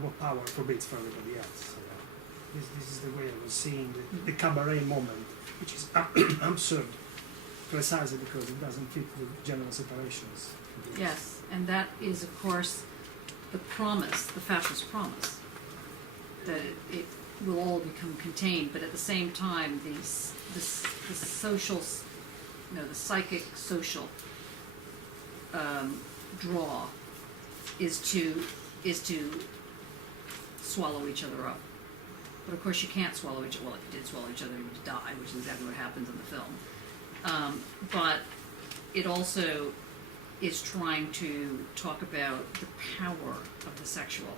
what power forbids for everybody else. So, this is the way I was seeing the cabaret moment, which is absurd, precisely because it doesn't fit the general separations. Yes, and that is, of course, the promise, the fascist promise, that it will all become contained, but at the same time, the social, the psychic social draw is to swallow each other up. But of course you can't swallow each other. Well, if you did swallow each other, you would die, which is exactly what happens in the film. But it also is trying to talk about the power of the sexual.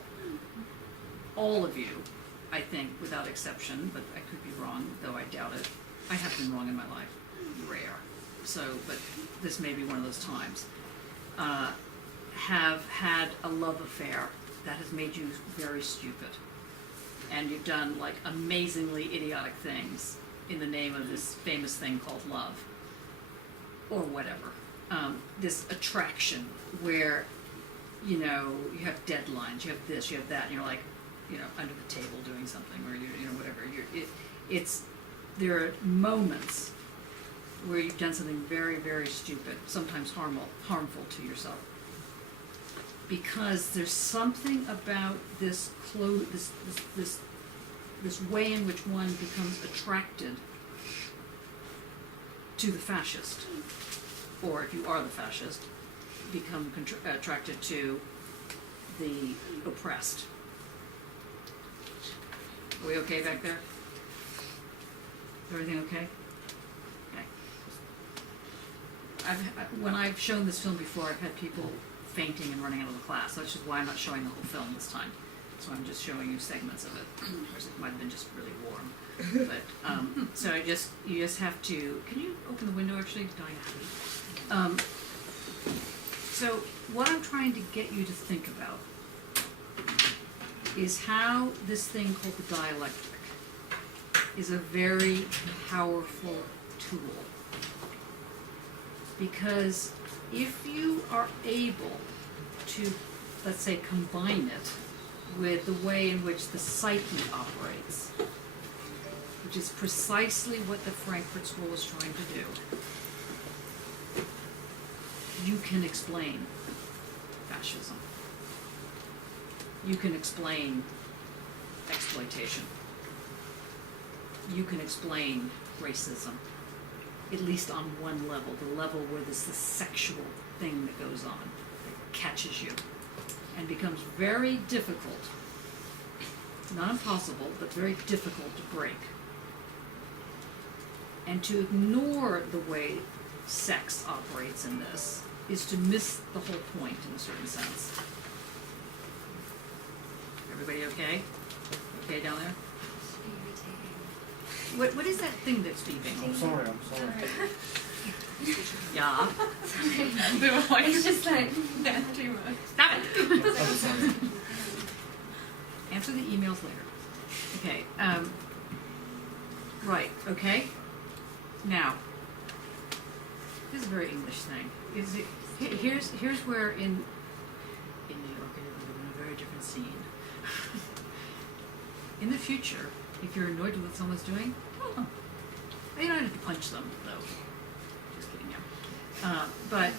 All of you, I think, without exception, but I could be wrong, though I doubt it. I have been wrong in my life. Rare. So, but this may be one of those times. have had a love affair that has made you very stupid, and you've done like amazingly idiotic things in the name of this famous thing called love, or whatever. This attraction where, you know, you have deadlines, you have this, you have that, and you're like, you know, under the table doing something, or you know, whatever. There are moments where you've done something very, very stupid, sometimes harmful to yourself, because there's something about this way in which one becomes attracted to the fascist, or if you are the fascist, become attracted to the oppressed. Are we okay back there? Is everything okay? Okay. When I've shown this film before, I've had people fainting and running out of the class. That's just why I'm not showing the whole film this time. So I'm just showing you segments of it. Of course, it might have been just really warm. But so you just have to. Can you open the window? Actually, Diane. So what I'm trying to get you to think about is how this thing called the dialectic is a very powerful tool. Because if you are able to, let's say, combine it with the way in which the psyche operates, which is precisely what the Frankfurt School is trying to do, you can explain fascism. You can explain exploitation. You can explain racism, at least on one level, the level where there's this sexual thing that goes on, that catches you, and becomes very difficult, not impossible, but very difficult to break. And to ignore the way sex operates in this is to miss the whole point in a certain sense. Everybody okay? Okay down there? What is that thing that's beeping? I'm sorry. Yeah. It's just like, no, too much. Stop it! Answer the emails later. Okay. Right. Okay. Now, this is a very English thing. Is it? Here's where in New York we live in a very different scene. In the future, if you're annoyed with what someone's doing, you don't have to punch them, though. Just kidding, yeah. But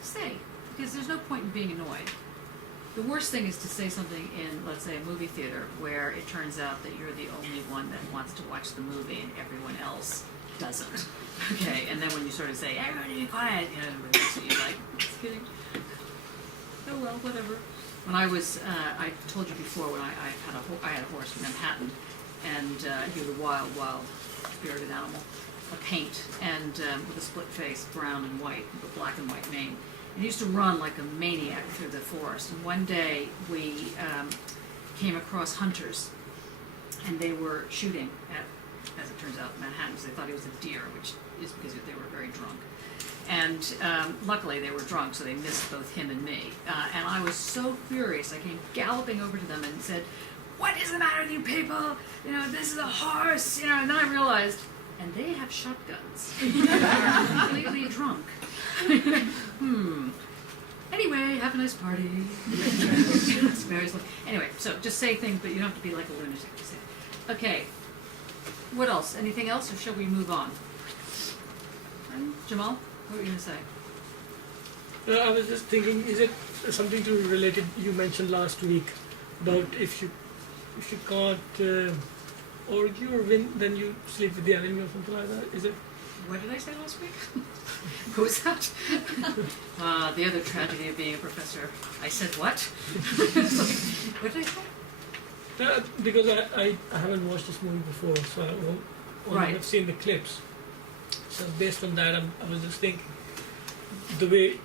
say, because there's no point in being annoyed. The worst thing is to say something in, let's say, a movie theater where it turns out that you're the only one that wants to watch the movie and everyone else doesn't. Okay, and then when you sort of say, everybody be quiet, you know, everybody looks at you like, just kidding. Oh well, whatever. When I was, I told you before, when I had a horse in Manhattan, and he was a wild, spirited animal, a paint, and with a split face, brown and white, with a black and white mane. And he used to run like a maniac through the forest. And one day we came across hunters, and they were shooting at, as it turns out, Manhattan, because they thought he was a deer, which is because they were very drunk. And luckily they were drunk, so they missed both him and me. And I was so furious, I came galloping over to them and said, "What is the matter with you people? You know, this is a horse." You know, and then I realized, and they have shotguns. They're completely drunk. Anyway, have a nice party. It's very slow. Anyway, so just say things, but you don't have to be like a lunatic to say it. Okay. What else? Anything else, or shall we move on? Jamal, what were you going to say? I was just thinking, is it something to related you mentioned last week about if you can't argue or win, then you sleep with the enemy or something like that? Is it? What did I say last week? Who was that? The other tragedy of being a professor. I said what? What did I say? Because I haven't watched this movie before, so I only have seen the clips. So based on that, I was just thinking the way.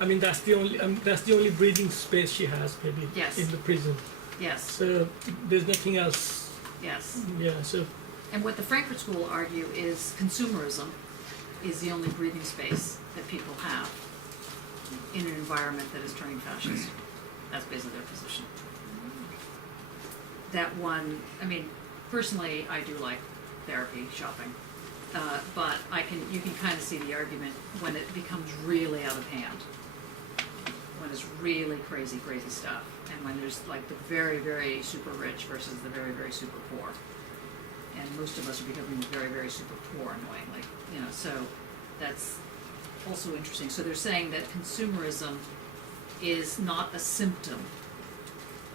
I mean, that's the only breathing space she has, maybe, in the prison. Yes. So there's nothing else. Yes. Yeah. So. And what the Frankfurt School argue is consumerism is the only breathing space that people have. in an environment that is turning fascist. That's basically their position. That one, I mean, personally, I do like therapy shopping, but you can kind of see the argument when it becomes really out of hand, when it's really crazy stuff, and when there's like the very, very super rich versus the very, very super poor. And most of us are becoming very, very super poor, annoyingly. So that's also interesting. So they're saying that consumerism is not a symptom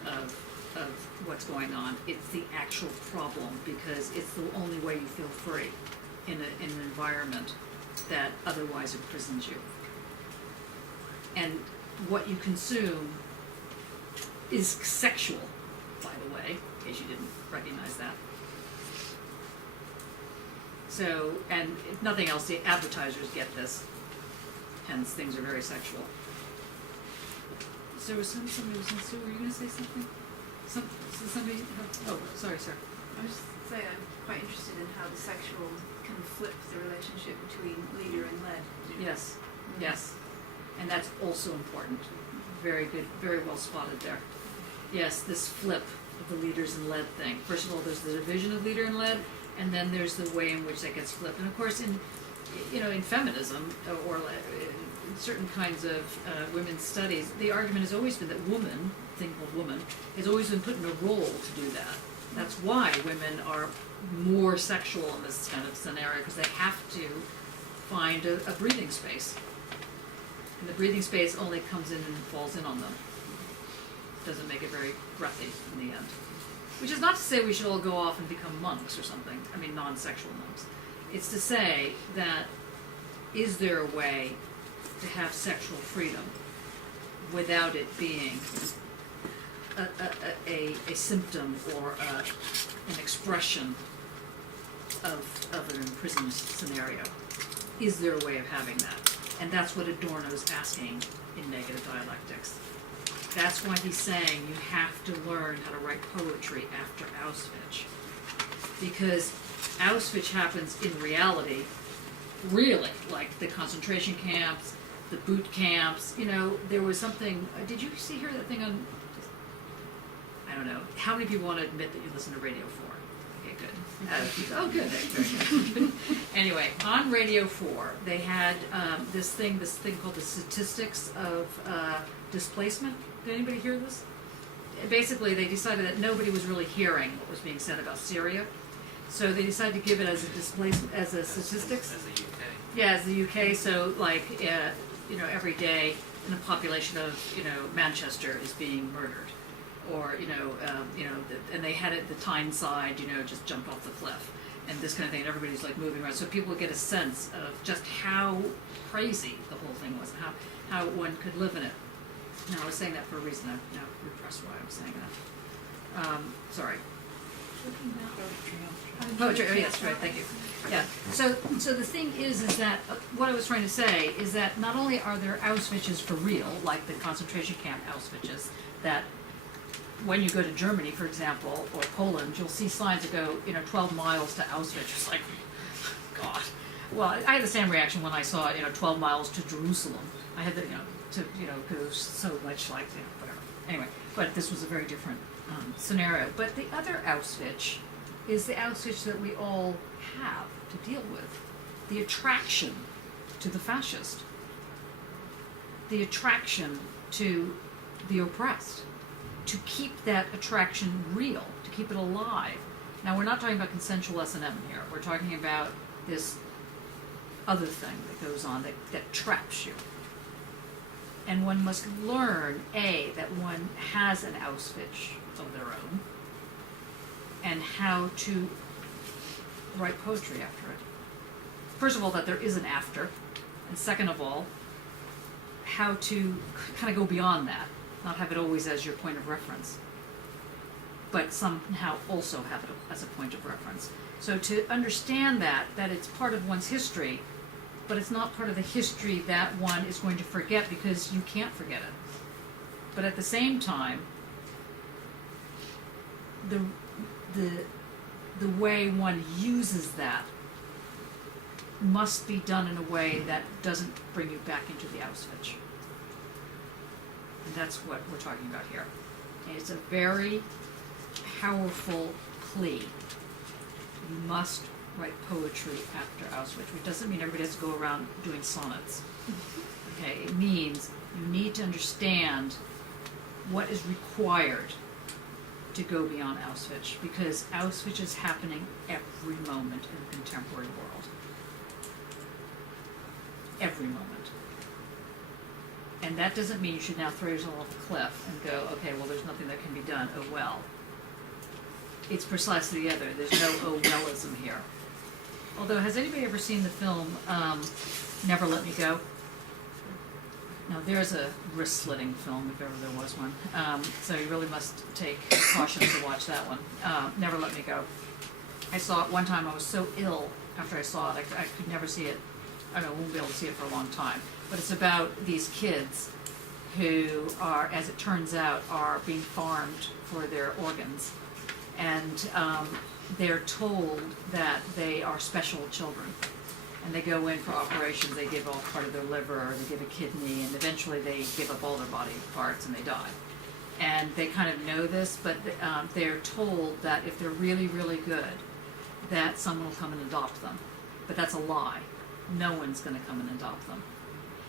of what's going on. It's the actual problem, because it's the only way you feel free in an environment that otherwise imprisons you. And what you consume is sexual, by the way, in case you didn't recognize that. So, and if nothing else, the advertisers get this, hence things are very sexual. So somebody was in Sue, were you going to say something? Somebody, oh, sorry, sir. I was just saying I'm quite interested in how the sexual can flip the relationship between leader and led. Yes, yes. And that's also important. Very good, very well spotted there. Yes, this flip of the leaders and led thing. First of all, there's the division of leader and led, and then there's the way in which that gets flipped. And of course, in feminism or in certain kinds of women's studies, the argument has always been that woman, thing called woman, has always been put in a role to do that. That's why women are more sexual in this kind of scenario, because they have to find a breathing space. And the breathing space only comes in and falls in on them. Doesn't make it very breathy in the end. Which is not to say we should all go off and become monks or something. I mean, non-sexual monks. It's to say that, is there a way to have sexual freedom without it being a symptom or an expression of an imprisoned scenario? Is there a way of having that? And that's what Adorno is asking in Negative Dialectics. That's why he's saying you have to learn how to write poetry after Auschwitz. Because Auschwitz happens in reality, really, like the concentration camps, the boot camps. There was something, did you hear that thing on, I don't know, how many people want to admit that you listen to Radio 4? Okay, good. Oh, good. Very good. Anyway, on Radio 4, they had this thing called the statistics of displacement. Did anybody hear this? Basically, they decided that nobody was really hearing what was being said about Syria, so they decided to give it as a displacement, as a statistics. As the UK. Yeah, as the UK. So, like, every day in a population of Manchester is being murdered, or and they had it the Tyneside, just jumped off the cliff, and this kind of thing, and everybody's like moving around, so people get a sense of just how crazy the whole thing was, and how one could live in it. Now, I was saying that for a reason. I've now repressed why I was saying that. Sorry. Poetry. Oh, yes, right. Thank you. Yeah. So the thing is that what I was trying to say is that not only are there Auschwitzes for real, like the concentration camp Auschwitzes, that when you go to Germany, for example, or Poland, you'll see signs that go, 12 miles to Auschwitz. It's like, God. Well, I had the same reaction when I saw, 12 miles to Jerusalem. I had the, because so much like, whatever. Anyway, but this was a very different scenario. But the other Auschwitz is the Auschwitz that we all have to deal with. The attraction to the fascist. The attraction to the oppressed. To keep that attraction real, to keep it alive. Now, we're not talking about consensual S&M here. We're talking about this other thing that goes on that traps you. And one must learn, A, that one has an Auschwitz of their own, and how to write poetry after it. First of all, that there is an after, and second of all, how to kind of go beyond that, not have it always as your point of reference, but somehow also have it as a point of reference. So to understand that it's part of one's history, but it's not part of the history that one is going to forget, because you can't forget it. But at the same time, the way one uses that must be done in a way that doesn't bring you back into the Auschwitz. And that's what we're talking about here. And it's a very powerful plea. You must write poetry after Auschwitz, which doesn't mean everybody has to go around doing sonnets. Okay, it means you need to understand what is required to go beyond Auschwitz, because Auschwitz is happening every moment in the contemporary world. Every moment. And that doesn't mean you should now throw yourself off a cliff and go, okay, well, there's nothing that can be done, oh well. It's precisely the other. There's no oh wellism here. Although, has anybody ever seen the film Never Let Me Go? Now, there's a wrist-slitting film, if ever there was one. So you really must take caution to watch that one. Never Let Me Go. I saw it one time. I was so ill after I saw it. I could never see it. I won't be able to see it for a long time. But it's about these kids who are, as it turns out, are being farmed for their organs. And they're told that they are special children. And they go in for operations, they give off part of their liver, or they give a kidney, and eventually they give up all their body parts and they die. And they kind of know this, but they're told that if they're really, really good, that someone will come and adopt them. But that's a lie. No one's going to come and adopt them.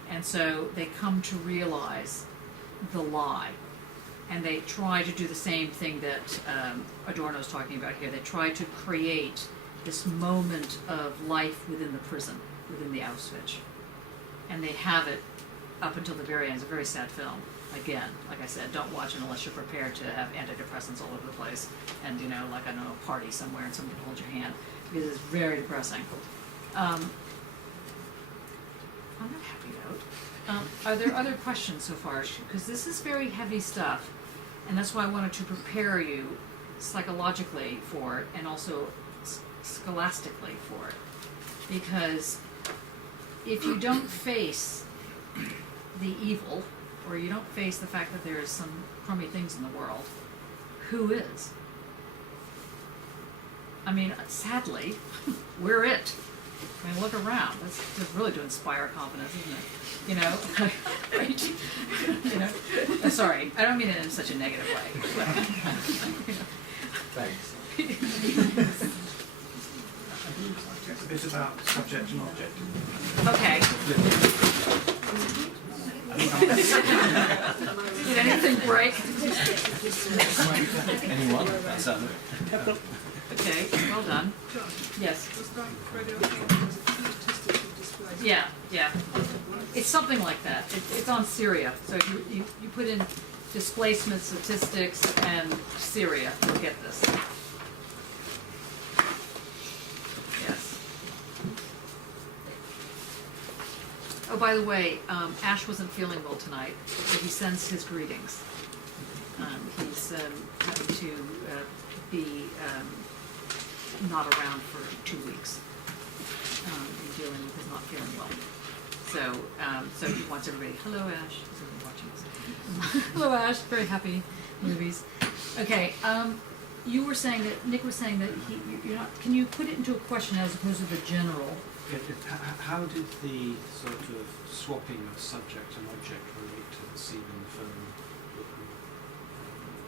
And so they come to realize the lie. And they try to do the same thing that Adorno is talking about here. They try to create this moment of life within the prison, within the Auschwitz. And they have it up until the very end. It's a very sad film. Again, like I said, don't watch it unless you're prepared to have antidepressants all over the place and, like, I don't know, a party somewhere and someone can hold your hand, because it's very depressing. On that happy note, are there other questions so far? Because this is very heavy stuff, and that's why I wanted to prepare you psychologically for it and also scholastically for it. Because if you don't face the evil, or you don't face the fact that there's some crummy things in the world, who is? I mean, sadly, we're it. I mean, look around. That's really to inspire confidence, isn't it? Right? Sorry, I don't mean it in such a negative way. Thanks. It's a bit about subject and object. Okay. Did anything break? Anyone? That's Okay, well done. Yes. Yeah. It's something like that. It's on Syria. So if you put in displacement statistics and Syria, you'll get this. Yes. Oh, by the way, Ash wasn't feeling well tonight, so he sends his greetings. He's having to be not around for 2 weeks. He's dealing with his not feeling well. So he wants everybody, hello Ash, he's really watching this. Hello Ash, very happy movies. Okay, you were saying that, Nick was saying that you're not, can you put it into a question as opposed to the general? How did the sort of swapping of subject and object relate to the scene in the film?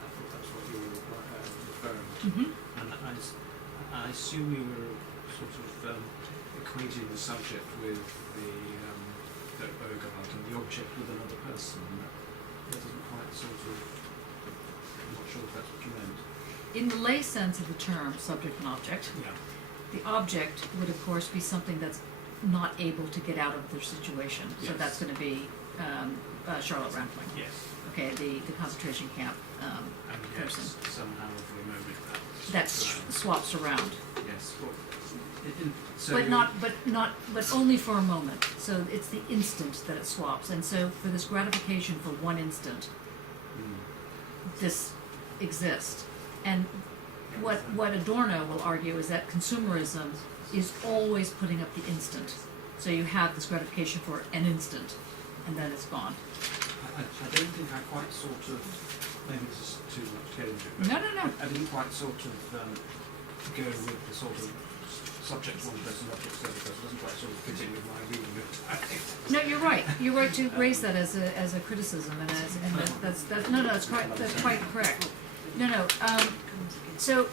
I thought that's what you were referring to. Mm-hmm. And I assume you were sort of equating the subject with the Bogart and the object with another person. That doesn't quite sort of, I'm not sure if that's what you meant. In the lay sense of the term, subject and object, Yeah. the object would of course be something that's not able to get out of their situation. So Yes. that's going to be Charlotte Rampling. Yes. Okay, the concentration camp And person. yes, somehow for a moment That swaps around. Yes. Well, so But only for a moment. So it's the instant that it swaps. And so for this gratification for one instant, this exists. And what Adorno will argue is that consumerism is always putting up the instant. So you have this gratification for an instant, and then it's gone. I don't think I quite sort of, maybe this is too much to get into, but No. I didn't quite sort of go with the sort of subject one person, object the other person doesn't quite sort of fit in with my reading of dialectics. No, you're right. You're right to raise that as a criticism, and that's quite correct. No. So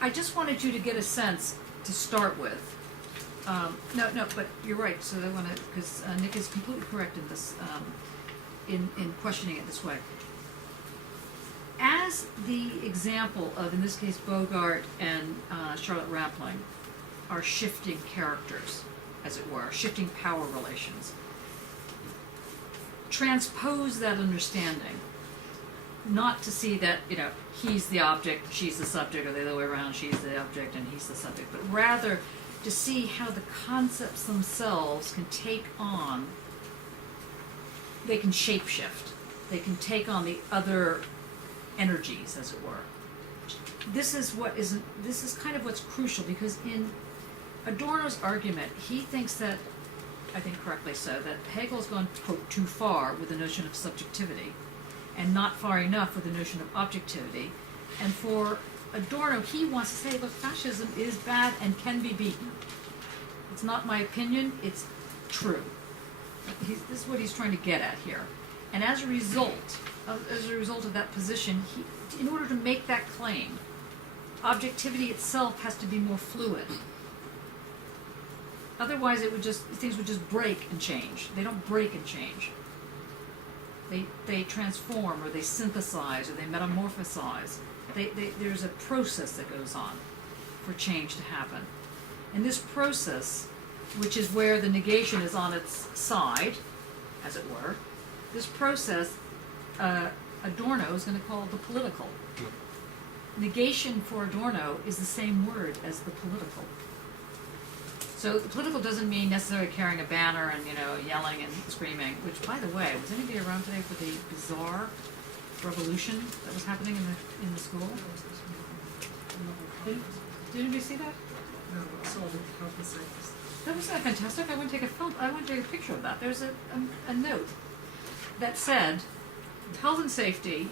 I just wanted you to get a sense to start with. No, but you're right. So I want to, because Nick is completely correct in this, in questioning it this way. As the example of, in this case, Bogart and Charlotte Rampling are shifting characters, as it were, shifting power relations. Transpose that understanding, not to see that, he's the object, she's the subject, or the other way around, she's the object and he's the subject, but rather to see how the concepts themselves can take on, they can shapeshift, they can take on the other energies, as it were. This is kind of what's crucial, because in Adorno's argument, he thinks that, I think correctly so, that Hegel's gone, quote, too far with the notion of subjectivity, and not far enough with the notion of objectivity. And for Adorno, he wants to say, look, fascism is bad and can be beaten. It's not my opinion, it's true. This is what he's trying to get at here. And as a result of that position, in order to make that claim, objectivity itself has to be more fluid. Otherwise, things would just break and change. They don't break and change. They transform, or they synthesize, or they metamorphosize. There's a process that goes on for change to happen. And this process, which is where the negation is on its side, as it were, this process, Adorno is going to call the political. Negation for Adorno is the same word as the political. So the political doesn't mean necessarily carrying a banner and, yelling and screaming, which, by the way, was anybody around today for the bizarre revolution that was happening in the school? Did anybody see that? No, I saw the health and safety. That was fantastic. I want to take a picture of that. There's a note that said, health and safety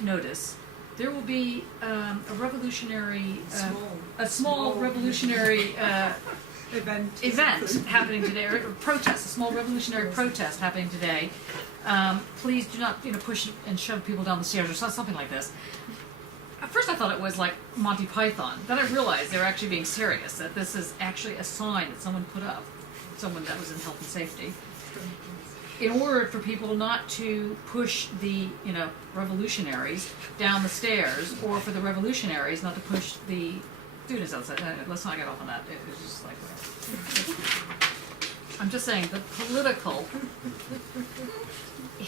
notice, there will be a revolutionary, a small revolutionary event happening today, or protest, a small revolutionary protest happening today. Please do not, push and shove people down the stairs, or something like this. At first I thought it was like Monty Python. Then I realized they were actually being serious, that this is actually a sign that someone put up, someone that was in health and safety, in order for people not to push the, revolutionaries down the stairs, or for the revolutionaries not to push the students outside. Let's not get off on that. It was just like, whatever. I'm just saying, the political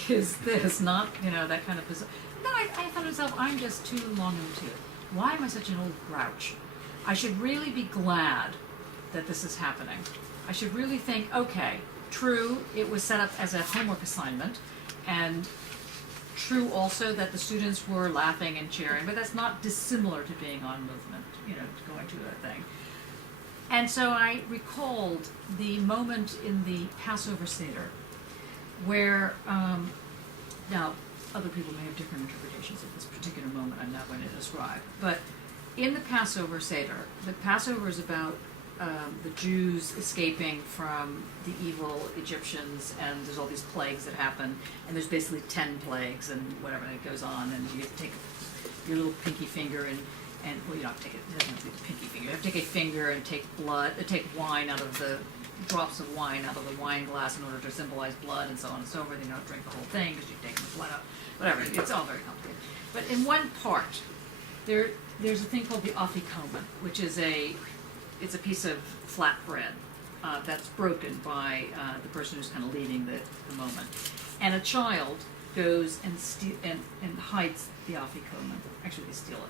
is this, not, that kind of position. No, I thought to myself, I'm just too long in the tooth. Why am I such an old grouch? I should really be glad that this is happening. I should really think, okay, true, it was set up as a homework assignment, and true also that the students were laughing and cheering, but that's not dissimilar to being on movement, going to a thing. And so I recalled the moment in the Passover Seder where, now, other people may have different interpretations of this particular moment I'm not going to describe, but in the Passover Seder, the Passover is about the Jews escaping from the evil Egyptians, and there's all these plagues that happen, and there's basically 10 plagues and whatever that goes on, and you have to take your little pinky finger and well, you don't have to take it doesn't have to be the pinky finger. You have to take a finger and take take wine out of the drops of wine out of the wine glass in order to symbolize blood, and so on and so forth. You don't drink the whole thing because you've taken the blood out. Whatever, it's all very complicated. But in one part, there's a thing called the afikomen, which is it's a piece of flat bread that's broken by the person who's kind of leading the moment. And a child goes and hides the afikomen. Actually, they steal it.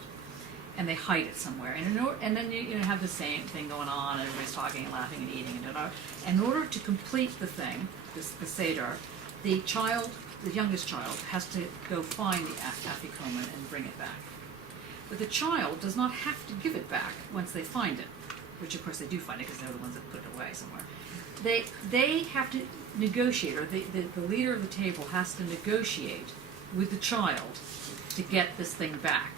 And they hide it somewhere. And then you have the same thing going on, and everybody's talking and laughing and eating. And in order to complete the thing, the Seder, the youngest child, has to go find the afikomen and bring it back. But the child does not have to give it back once they find it, which of course they do find it because they're the ones that put it away somewhere. They have to negotiate, or the leader of the table has to negotiate with the child to get this thing back.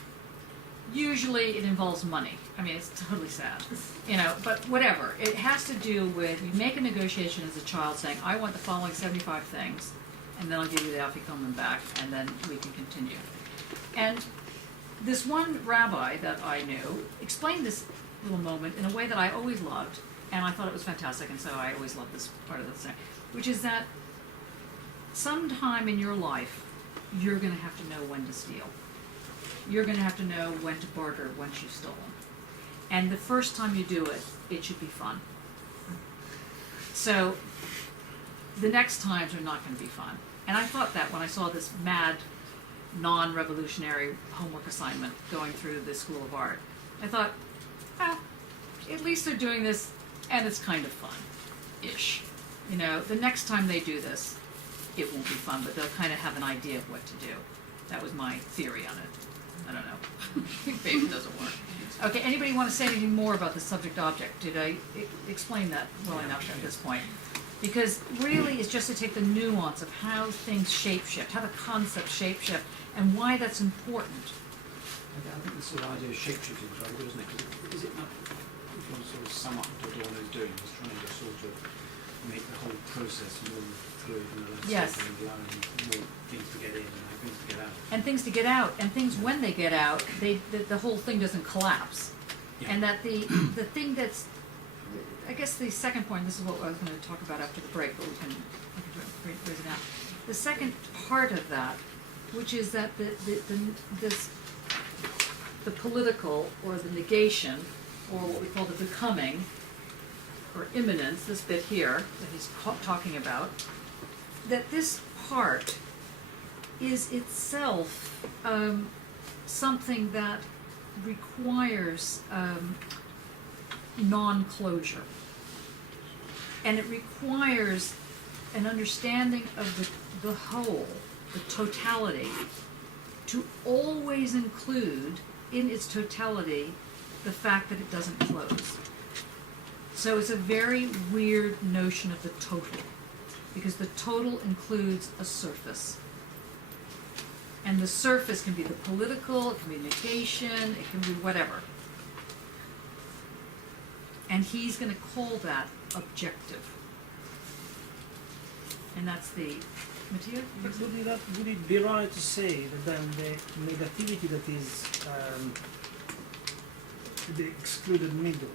usually it involves money. I mean, it's totally sad, you know, but whatever. It has to do with, you make a negotiation as a child saying, I want the following 75 things, and then I'll give you the afikomen back, and then we can continue. And this one rabbi that I knew explained this little moment in a way that I always loved, and I thought it was fantastic, and so I always loved this part of the thing, which is that sometime in your life, you're going to have to know when to steal. You're going to have to know when to barter once you've stolen. And the first time you do it, it should be fun. So the next times are not going to be fun. And I thought that when I saw this mad, non-revolutionary homework assignment going through the School of Art. I thought, oh, at least they're doing this, and it's kind of fun-ish. You know, the next time they do this, it won't be fun, but they'll kind of have an idea of what to do. That was my theory on it. I don't know. Maybe it doesn't work. Okay, anybody want to say anything more about the subject-object? Did I explain that well enough at this point? Because really it's just to take the nuance of how things shape-shift, how the concept shape-shift, and why that's important. I think this sort of idea of shape-shifting is very good, isn't it? Because is it not, if you want to sort of sum up what Adorno is doing, he's trying to sort of make the whole process more fluid and less Yes. and allowing more things to get in and things to get out. And things to get out, and things when they get out, the whole thing doesn't collapse. Yeah. And that the thing that's, I guess the second point, this is what I was going to talk about after the break, but we can raise it now. The second part of that, which is that the political or the negation, or what we call the becoming, or immanence, this bit here that he's talking about, that this part is itself something that requires non-closure. And it requires an understanding of the whole, the totality, to always include in its totality the fact that it doesn't close. So it's a very weird notion of the total, because the total includes a surface. And the surface can be the political, it can be negation, it can be whatever. And he's going to call that objective. And that's the Mattia? Would it be right to say that then the negativity that is the excluded middle,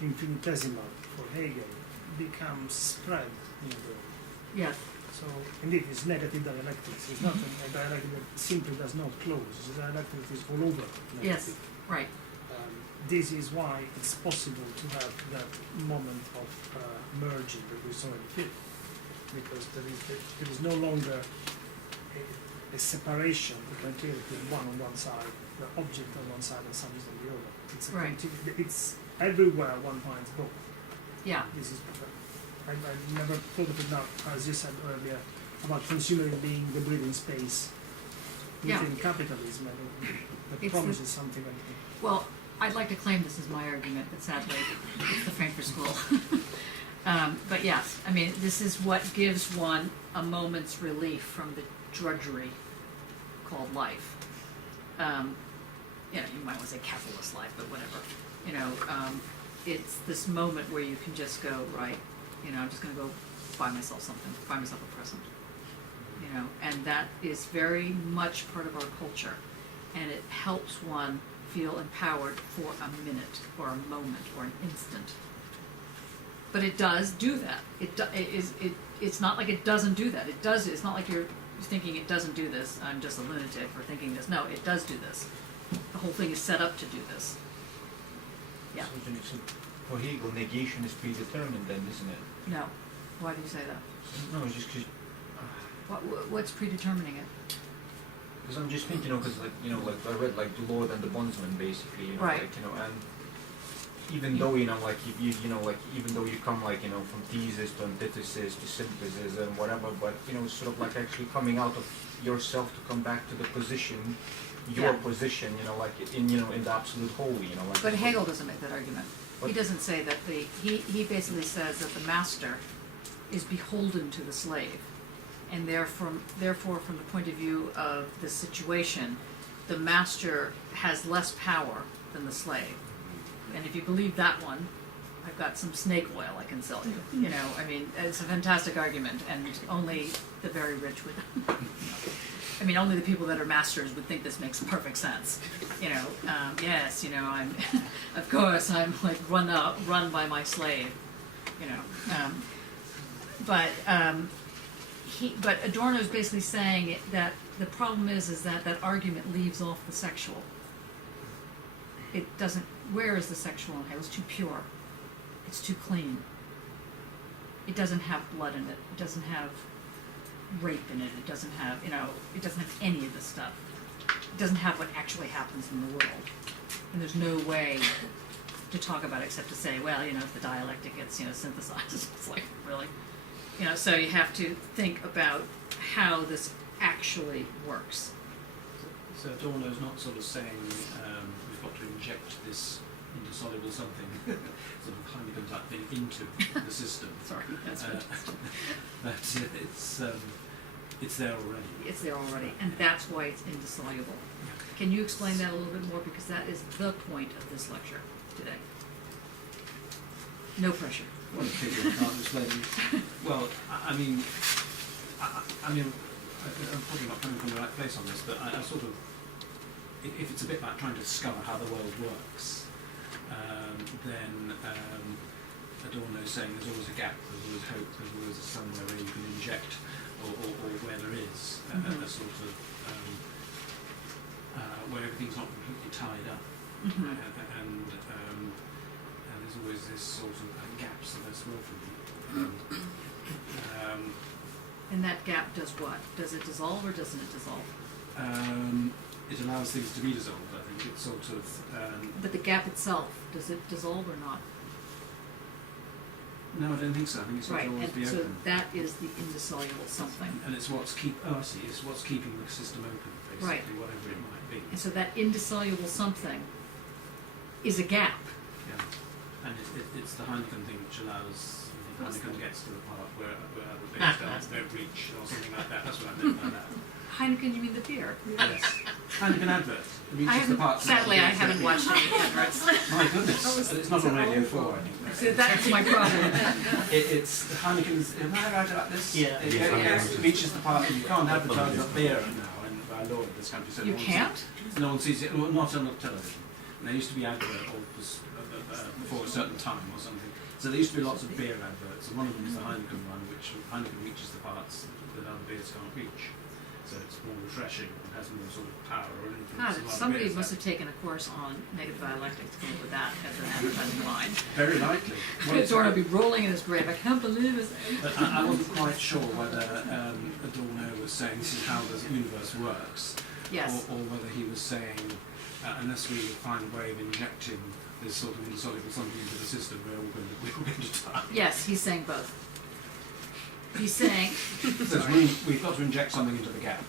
infinitesimal for Hegel, becomes spread in the world? Yes. So indeed, it's negative dialectics. It's not a dialectic that simply does not close. It's a dialectic that is all over negative. Yes, right. This is why it's possible to have that moment of merging that we saw in the film, because there is no longer a separation between one on one side, the object on one side, and something on the other. It's a Right. It's everywhere one finds both. Yeah. This is. I never thought of it now, as you said earlier, about consumerism being the breathing space within capitalism. That It's promises something. Well, I'd like to claim this is my argument, but sadly, it's the Frankfurt School. But yes, I mean, this is what gives one a moment's relief from the drudgery called life. You know, you might want to say capitalist life, but whatever. You know, it's this moment where you can just go, right, you know, I'm just going to go buy myself something, buy myself a present. You know, and that is very much part of our culture. And it helps one feel empowered for a minute or a moment or an instant. But it does do that. It's not like it doesn't do that. It does. It's not like you're thinking it doesn't do this. I'm just a lunatic for thinking this. No, it does do this. The whole thing is set up to do this. Yeah. So for Hegel, negation is predetermined then, isn't it? No. Why do you say that? No, it's just because... What's predetermining it? Because I'm just thinking, because like I read like The Lord and the Bondsman, basically, Right. and even though like even though you come from thesis to antithesis to synthesis and whatever, but sort of like actually coming out of yourself to come back to the position, your position, in the absolute whole, But Hegel doesn't make that argument. He doesn't say that he basically says that the master is beholden to the slave. And therefore, from the point of view of the situation, the master has less power than the slave. And if you believe that one, I've got some snake oil I can sell you. You know, I mean, it's a fantastic argument, and only the very rich would. I mean, only the people that are masters would think this makes perfect sense. You know, yes, you know, I'm, of course, I'm like run by my slave. You know, but Adorno is basically saying that the problem is that that argument leaves off the sexual. It doesn't. Where is the sexual in Hegel? It's too pure. It's too clean. It doesn't have blood in it. It doesn't have rape in it. It doesn't have, you know, it doesn't have any of this stuff. It doesn't have what actually happens in the world. And there's no way to talk about it except to say, well, you know, if the dialectic gets, you know, synthesized, it's like, really? You know, so you have to think about how this actually works. So Adorno's not sort of saying we've got to inject this indissoluble something, sort of Heineken type thing, into the system. Sorry, that's but it's there already. It's there already, and that's why it's indissoluble. Can you explain that a little bit more, because that is the point of this lecture today. No pressure. Well, I can't explain. Well, I mean, I'm probably not coming from the right place on this, but I sort of, if it's a bit like trying to discover how the world works, then Adorno is saying there's always a gap, there's always hope, there's always somewhere where you can inject, or where there is a sort of where everything's not completely tied up, and there's always this sort of gaps that are small for you. And that gap does what? Does it dissolve or doesn't it dissolve? It allows things to be dissolved, I think. It's sort of... but the gap itself, does it dissolve or not? No, I don't think so. I think it's got to always be so open. that is the indissoluble something. And it's what's it's what's keeping the system open, basically, whatever it might be. And so that indissoluble something is a gap. Yeah. And it's the Heineken thing which allows Heineken gets to the part where the base don't reach, or something like that. That's what I meant by that. Heineken, you mean the beer? Yes. Heineken advert. It reaches the part. Sadly, I haven't watched any adverts. My goodness, it's not on Radio 4, I think. So that's my problem. It's the Heineken's. Am I right about this? Yeah. It reaches the part that you can't advertise up beer now, and by law in this country, so you can't. No one sees it. Well, not on the television. And there used to be advert before a certain time or something. So there used to be lots of beer adverts, and one of them is the Heineken one, which Heineken reaches the parts that other beers can't reach. So it's more refreshing and has more sort of power or influence. Somebody must have taken a course on negative dialectics to come up with that as an advertising line. Very likely. Well, Adorno would be rolling in his grave. I can't believe it. But I wasn't quite sure whether Adorno was saying this is how the universe works, yes, or whether he was saying unless we find a way of injecting this sort of indissoluble something into the system, we're all going to die. Yes, he's saying both. He's saying... So we've got to inject something into the gap.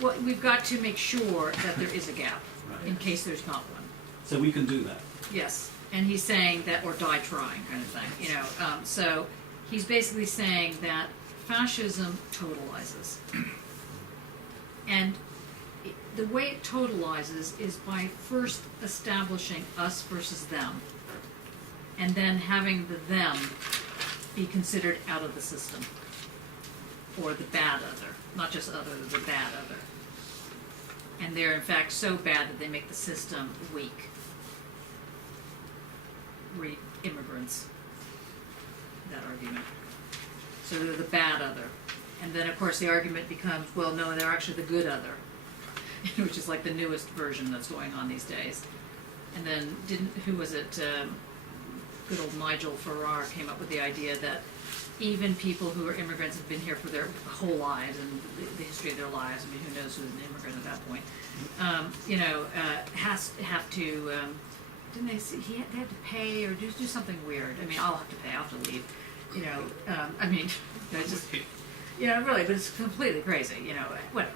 Well, we've got to make sure that there is a gap, in case there's not one. So we can do that. Yes, and he's saying that, or die trying kind of thing, you know. So he's basically saying that fascism totalizes. And the way it totalizes is by first establishing us versus them, and then having the them be considered out of the system, or the bad other, not just other, the bad other. And they're in fact so bad that they make the system weak. Read immigrants, that argument. So they're the bad other. And then of course the argument becomes, well no, they're actually the good other, which is like the newest version that's going on these days. And then who was it, good old Nigel Farrar came up with the idea that even people who are immigrants have been here for their whole lives and the history of their lives. I mean, who knows who's an immigrant at that point? Have to. Didn't they? They had to pay or do something weird. I mean, I'll have to pay. I'll have to leave. You know. I mean, it's just. You know, really, but it's completely crazy. You know, whatever.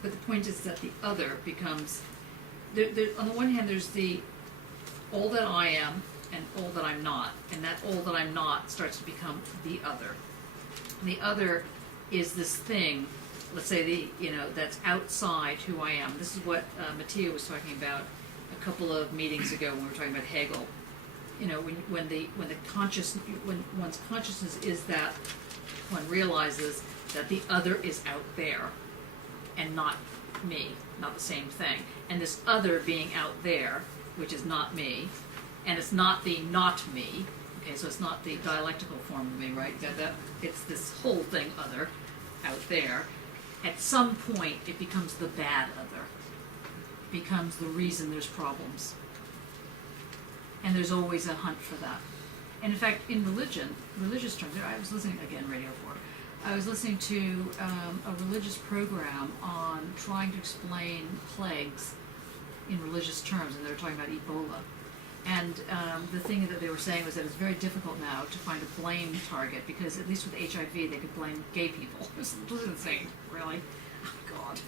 But the point is that the other becomes. On the one hand, there's the all that I am and all that I'm not, and that all that I'm not starts to become the other. And the other is this thing let's say that's outside who I am. This is what Mattia was talking about a couple of meetings ago when we were talking about Hegel. When one's consciousness is that one realizes that the other is out there and not me, not the same thing. And this other being out there, which is not me, and it's not the not me. Okay, so it's not the dialectical form of me, right? It's this whole thing other out there. At some point, it becomes the bad other. It becomes the reason there's problems. And there's always a hunt for that. And in fact, in religious terms, I was listening, again, Radio 4, I was listening to a religious program on trying to explain plagues in religious terms, and they were talking about Ebola. And the thing that they were saying was that it's very difficult now to find a blame target, because at least with HIV, they could blame gay people. It was insane, really. Oh, God.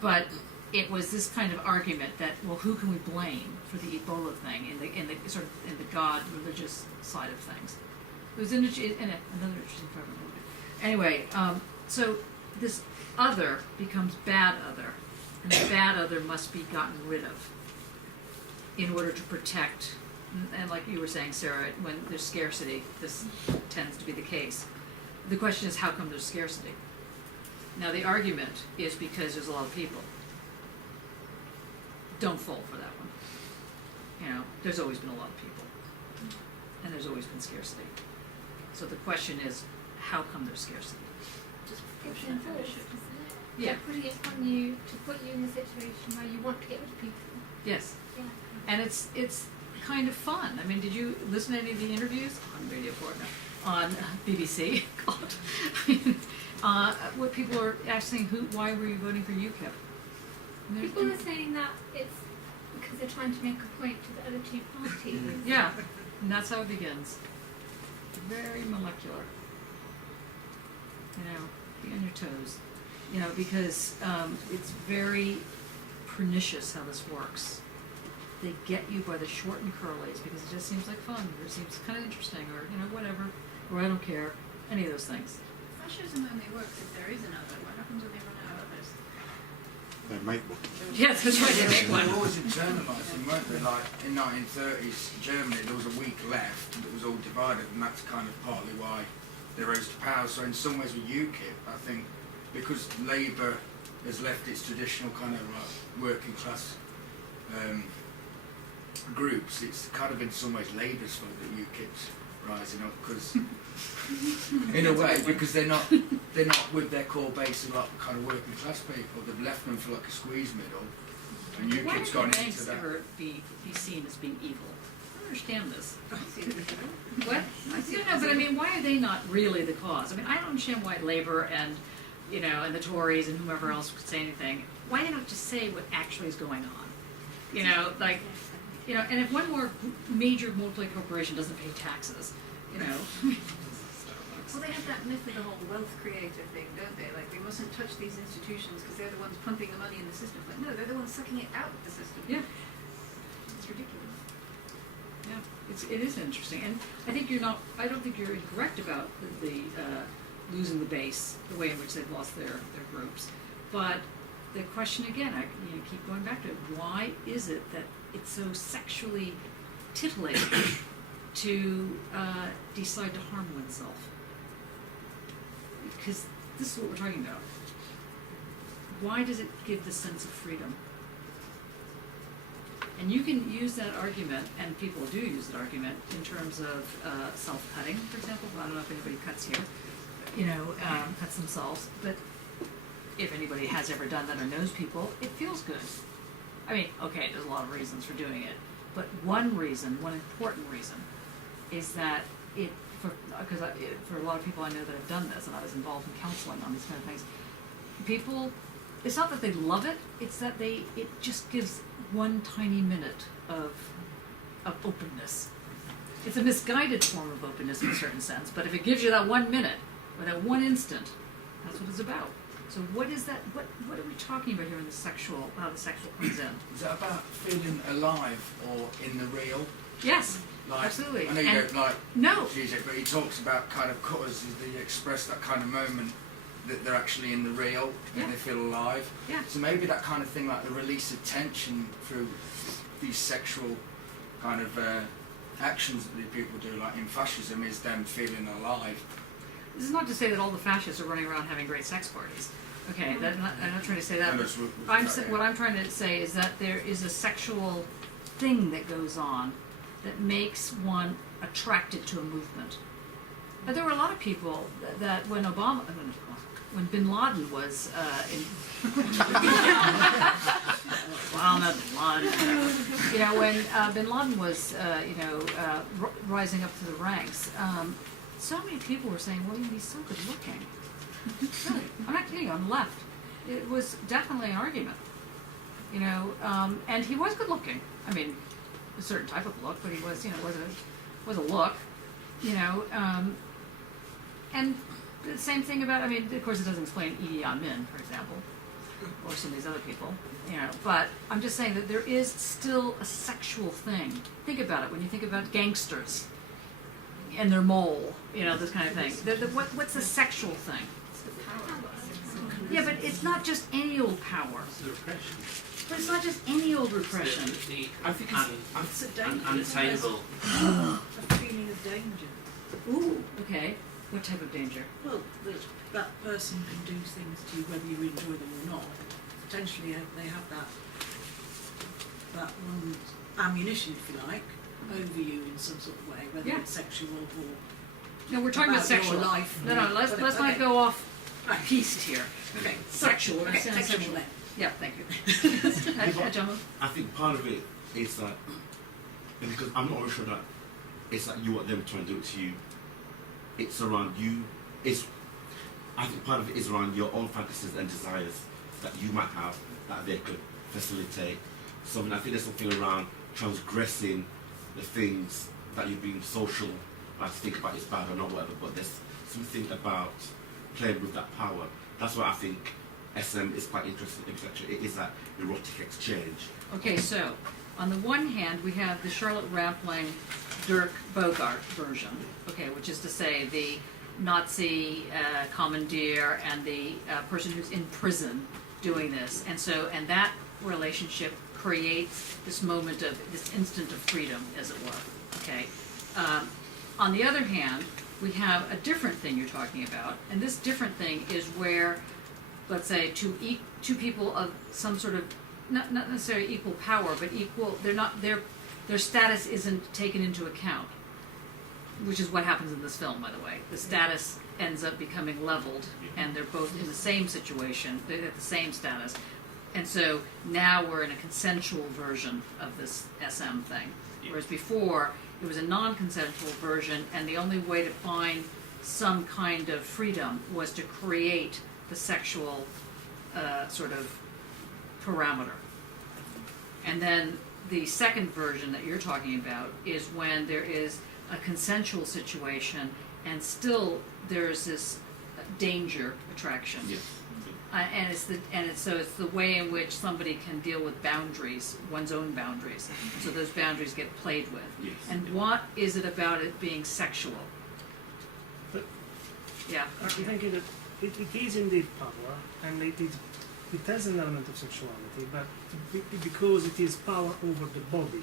But it was this kind of argument that, well, who can we blame for the Ebola thing in the God religious side of things? It was another interesting program. Anyway, so this other becomes bad other, and the bad other must be gotten rid of in order to protect. And like you were saying, Sarah, when there's scarcity, this tends to be the case. The question is, how come there's scarcity? Now, the argument is because there's a lot of people. Don't fall for that one. There's always been a lot of people, and there's always been scarcity. So the question is, how come there's scarcity? Just it's enforced, isn't it? Yeah. They're putting it on you to put you in a situation where you want to get rid of people. Yes. Yeah. And it's kind of fun. I mean, did you listen to any of the interviews on Radio 4? No. On BBC? God. What people are asking, why were you voting for UKIP? People are saying that it's because they're trying to make a point to the other two parties. Yeah, and that's how it begins. Very molecular. Be on your toes. Because it's very pernicious how this works. They get you by the short and curlies because it just seems like fun, or it seems kind of interesting, or whatever, or I don't care, any of those things. Fascism only works if there is another. What happens when they run out of others? They make one. Yes, that's right. They make one. They were always internalising, weren't they? Like in 1930s Germany, there was a weak left that was all divided, and that's kind of partly why they rose to power. So in some ways with UKIP, I think, because Labour has left its traditional kind of working class groups, it's kind of in some ways Labour's fault that UKIP's rising up, because in a way, because they're not with their core base of like kind of working class people. They've left them for like a squeeze middle, and UKIP's gone into banks that. ever be seen as being evil? I don't understand this. What? No, but I mean, why are they not really the cause? I mean, I don't understand why Labour and and the Tories and whomever else could say anything. Why they don't just say what actually is going on? And if one more major multi-corporation doesn't pay taxes, Well, they have that myth of the whole wealth creator thing, don't they? Like, they mustn't touch these institutions because they're the ones pumping the money in the system. But no, they're the ones sucking it out of the system. Yeah. It's ridiculous. Yeah, it is interesting, and I don't think you're incorrect about the losing the base, the way in which they've lost their groups. But the question again, I keep going back to it: why is it that it's so sexually titillating to decide to harm oneself? Because this is what we're talking about. Why does it give the sense of freedom? And you can use that argument, and people do use that argument, in terms of self-cutting, for example. I don't know if anybody cuts here, cuts themselves, but if anybody has ever done that or knows people, it feels good. I mean, okay, there's a lot of reasons for doing it, but one important reason, is that for a lot of people I know that have done this, and I was involved in counseling on these kind of things, people, it's not that they love it, it's that it just gives one tiny minute of openness. It's a misguided form of openness in a certain sense, but if it gives you that 1 minute, or that one instant, that's what it's about. So what is that, what are we talking about here in how the sexual comes in? Is that about feeling alive or in the real? Yes, like, absolutely. I know you don't like no. music, but he talks about kind of cutters, they express that kind of moment that they're actually in the real, Yeah. and they feel alive. Yeah. So maybe that kind of thing, like the release of tension through these sexual kind of actions that the people do, like in fascism, is them feeling alive. This is not to say that all the fascists are running around having great sex parties. Okay, I'm not trying to say that. And it's with What I'm trying to say is that there is a sexual thing that goes on that makes one attracted to a movement. But there were a lot of people that when Bin Laden was in, Osama Bin Laden, you know, when Bin Laden was, rising up through the ranks, so many people were saying, well, he's so good looking. Really, I'm not kidding you, on the left. It was definitely an argument, you know, and he was good looking. I mean, a certain type of look, but he was, you know, was a look, you know, and the same thing about, I mean, of course it doesn't explain Idi Amin, for example, or some of these other people, you know, but I'm just saying that there is still a sexual thing. Think about it when you think about gangsters and their mole, you know, this kind of thing. What's the sexual thing? Yeah, but it's not just any old power. It's the repression. But it's not just any old repression. I think It's a danger. unattainable. A feeling of danger. Ooh, okay. What type of danger? Well, that person can do things to you whether you enjoy them or not. Potentially, they have that one ammunition, if you like, over you in some sort of way, whether Yeah. it's sexual or No, we're talking about your sexual. life. No, let's Whatever. not Okay. go off Right. piste here. Okay. Sexual. Okay, Let's say sexual sexual. then. Yeah, thank you. Gentlemen? I think part of it is that, because I'm not really sure that it's like you want them trying to do it to you. It's around you. I think part of it is around your own fantasies and desires that you might have that they could facilitate. So I think there's something around transgressing the things that you've been social, like to think about is bad or not, whatever. But there's something about playing with that power. That's why I think SM is quite interesting. It is that erotic exchange. Okay, so on the one hand, we have the Charlotte Rampling Dirk Bogart version, okay, which is to say the Nazi commandeer and the person who's in prison doing this, and that relationship creates this moment of this instant of freedom, as it were. Okay. On the other hand, we have a different thing you're talking about, and this different thing is where, let's say, two people of some sort of not necessarily equal power, but equal. They're not their status isn't taken into account, which is what happens in this film, by the way. The status ends up becoming leveled, and they're both in the same situation. They're at the same status, and so now we're in a consensual version of this SM thing, whereas before it was a non-consensual version, and the only way to find some kind of freedom was to create the sexual sort of parameter. And then the second version that you're talking about is when there is a consensual situation and still there's this danger attraction. Yes. It's the way in which somebody can deal with boundaries, one's own boundaries. So those boundaries get played with. Yes. And what is it about it being sexual? But Yeah. I think it is indeed power, and it has an element of sexuality, but because it is power over the body,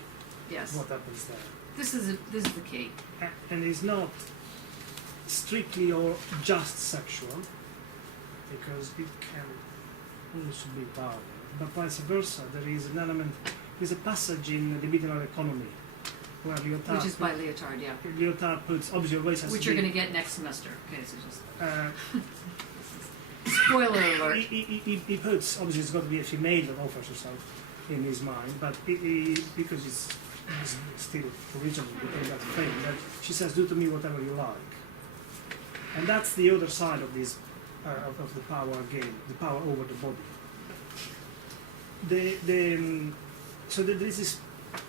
Yes. what happens there. This is the key. And it's not strictly or just sexual, because it can also be power, but vice versa. There is an element, there's a passage in the Medieval Economy where Lyotard, Which is by Lyotard, yeah. Lyotard puts, obviously always has Which to you're be, going to get next semester. Okay, so just uh, spoiler alert. he puts, obviously it's got to be a female that offers herself in his mind, but because it's still originally within that frame, that she says, do to me whatever you like. And that's the other side of this, of the power game, the power over the body. So there is this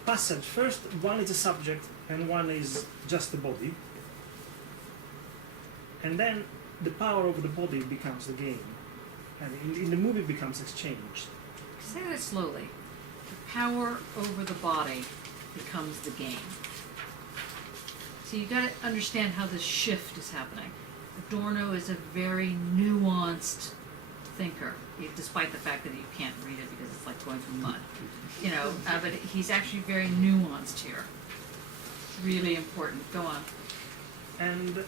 passage. First, one is a subject and one is just the body. And then the power over the body becomes the game. And in the movie it becomes exchanged. Say that slowly. The power over the body becomes the game. So you got to understand how this shift is happening. Adorno is a very nuanced thinker, despite the fact that you can't read it because it's like going through mud. You know, but he's actually very nuanced here. Really important. Go on. And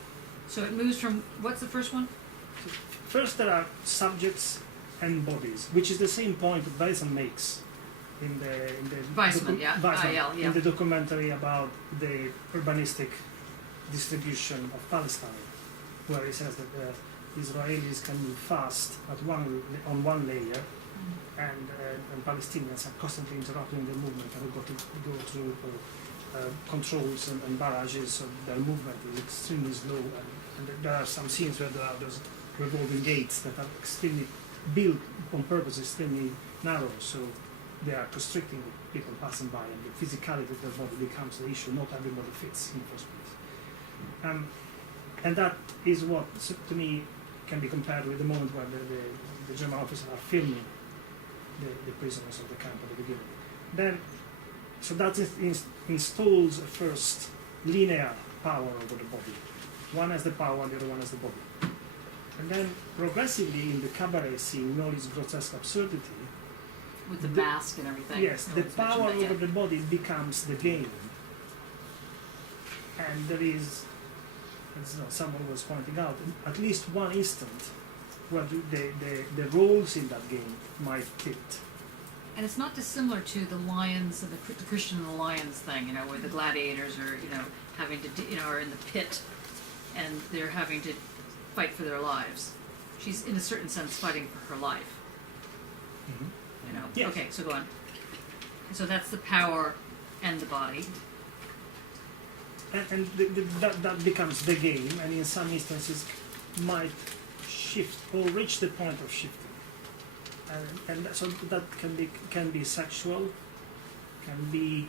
so it moves from, what's the first one? First there are subjects and bodies, which is the same point that Weizmann makes in the Weizmann, yeah. In the documentary about the urbanistic distribution of Palestine, where he says that the Israelis can move fast on one layer, and Palestinians are constantly interrupting the movement and have got to go through controls and barrages, so their movement is extremely slow, and there are some scenes where there are those revolving gates that are extremely built on purpose, extremely narrow, so they are constricting people passing by, and the physicality of their body becomes the issue. Not everybody fits in the first place. And that is what, to me, can be compared with the moment where the German officers are filming the prisoners of the camp at the beginning. Then, so that installs a first linear power over the body. One has the power, the other one has the body. And then progressively in the cabaret scene, all its grotesque absurdity, with the mask and everything. Yes, the power over the body becomes the game. And there is, as someone was pointing out, at least one instant where the roles in that game might tilt. And it's not dissimilar to the lions and the Christian and the lions thing, you know, where the gladiators are, you know, having to, you know, are in the pit and they're having to fight for their lives. She's, in a certain sense, fighting for her life. Mm-hmm. You know. Yes. Okay, so go on. So that's the power and the body. And that becomes the game, and in some instances might shift or reach the point of shifting. And so that can be sexual, can be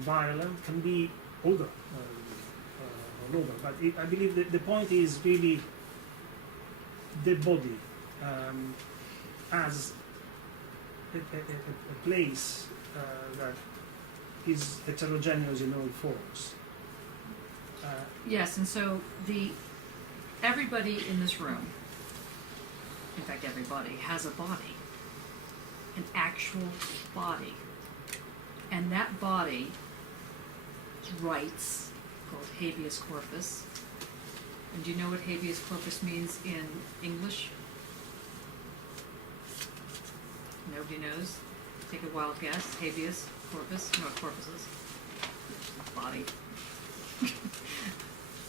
violent, can be older, all over. But I believe that the point is really the body as a place that is heterogeneous in all forms. Yes, and so everybody in this room, in fact everybody, has a body, an actual body. And that body rights called habeas corpus. And do you know what habeas corpus means in English? Nobody knows? Take a wild guess. Habeas corpus? You know what corpus is? Body.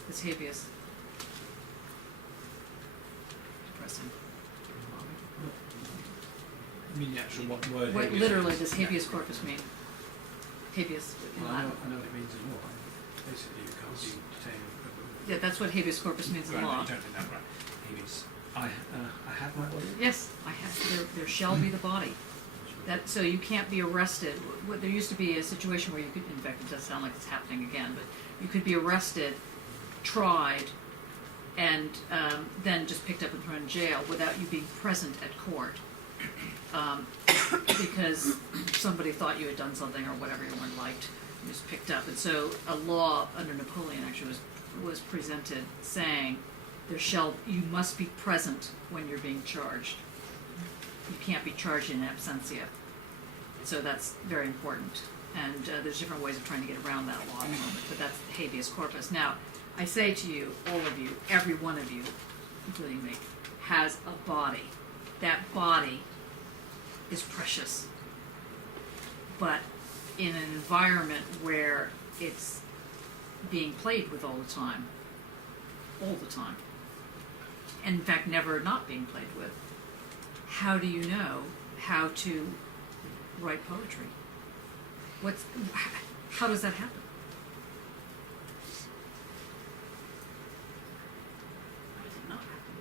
It's habeas. Depressing. I mean the actual word. What literally does habeas corpus mean? Habeas in Well, Latin. I know what it means in law. Basically, you can't be detained. Yeah, that's what habeas corpus means in Right, law. you don't do that, right? Habeas. I have my body. Yes, I have. There shall be the body. So you can't be arrested. There used to be a situation where you could, in fact, it does sound like it's happening again, but you could be arrested, tried, and then just picked up and thrown in jail without you being present at court, because somebody thought you had done something or whatever you weren't liked. You just picked up, and so a law under Napoleon actually was presented saying you must be present when you're being charged. You can't be charged in absentia. So that's very important. And there's different ways of trying to get around that law at the moment, but that's habeas corpus. Now, I say to you, all of you, every one of you, including me, has a body. That body is precious. But in an environment where it's being played with all the time, and in fact never not being played with, how do you know how to write poetry? How does that happen? How does it not happen?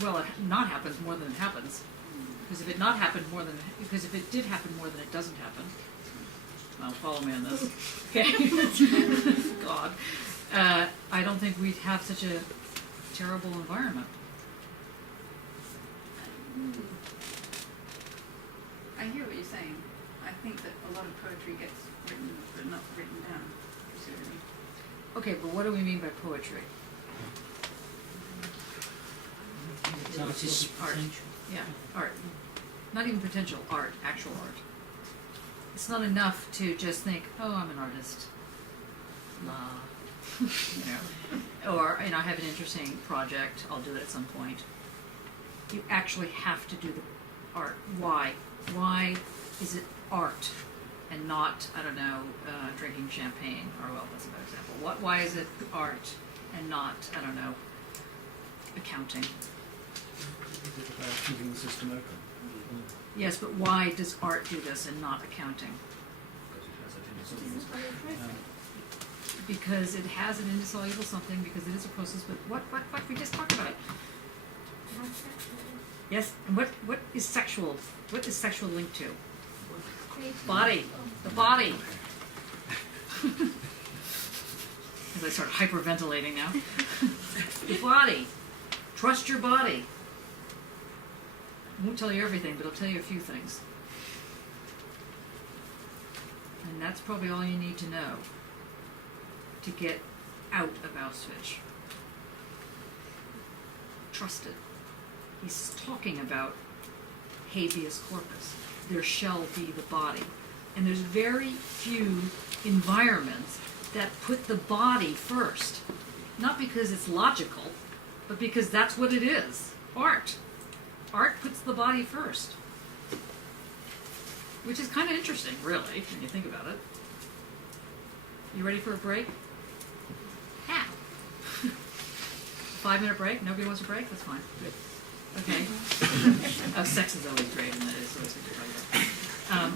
Well, it not happens more than it happens. Because if it did happen more than it doesn't happen, well, follow me on this. Okay. God. I don't think we'd have such a terrible environment. I hear what you're saying. I think that a lot of poetry gets written but not written down, considerably. Okay, but what do we mean by poetry? which is art. Yeah, art. Not even potential art, actual art. It's not enough to just think, oh, I'm an artist. Blah. Or, I have an interesting project, I'll do it at some point. You actually have to do the art. Why? Why is it art and not, drinking champagne? Or, well, that's a better example. Why is it art and not, accounting? Is it about keeping the system open? Yes, but why does art do this and not accounting? Because it has an indissoluble something, because it is a process, but what we just talked about? Yes, and what is sexual? What is sexual linked to? Body. The body. As I start hyperventilating now. The body. Trust your body. I won't tell you everything, but I'll tell you a few things. And that's probably all you need to know to get out of Auschwitz. Trust it. He's talking about habeas corpus. There shall be the body. And there's very few environments that put the body first. Not because it's logical, but because that's what it is. Art. Art puts the body first. Which is kind of interesting, really, when you think about it. You ready for a break? Yeah. 5-minute break? Nobody wants a break? That's fine. Good. Okay. Oh, sex is always great, and it's always good to talk about.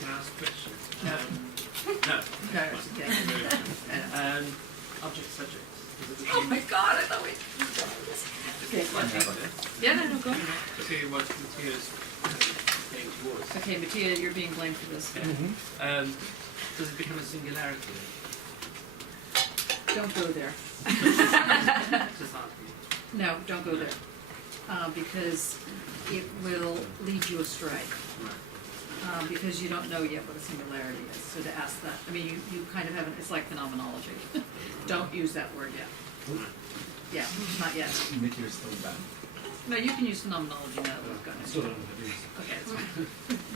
Can I ask a question? No. No. No, it's okay. Object subject. Oh my god, I thought we... Okay, yeah, no, go ahead. To what Matthias saying towards. Okay, Mattia, you're being blamed for this. Does it become a singularity? Don't go there. Just asking. No, don't go there. Because it will lead you astray. Because you don't know yet what a singularity is. So to ask that, you kind of haven't, it's like phenomenology. Don't use that word yet. Yeah, not yet. Mickey is still bad. No, you can use phenomenology now that we've got it. I still don't know how to do this. Okay, that's fine.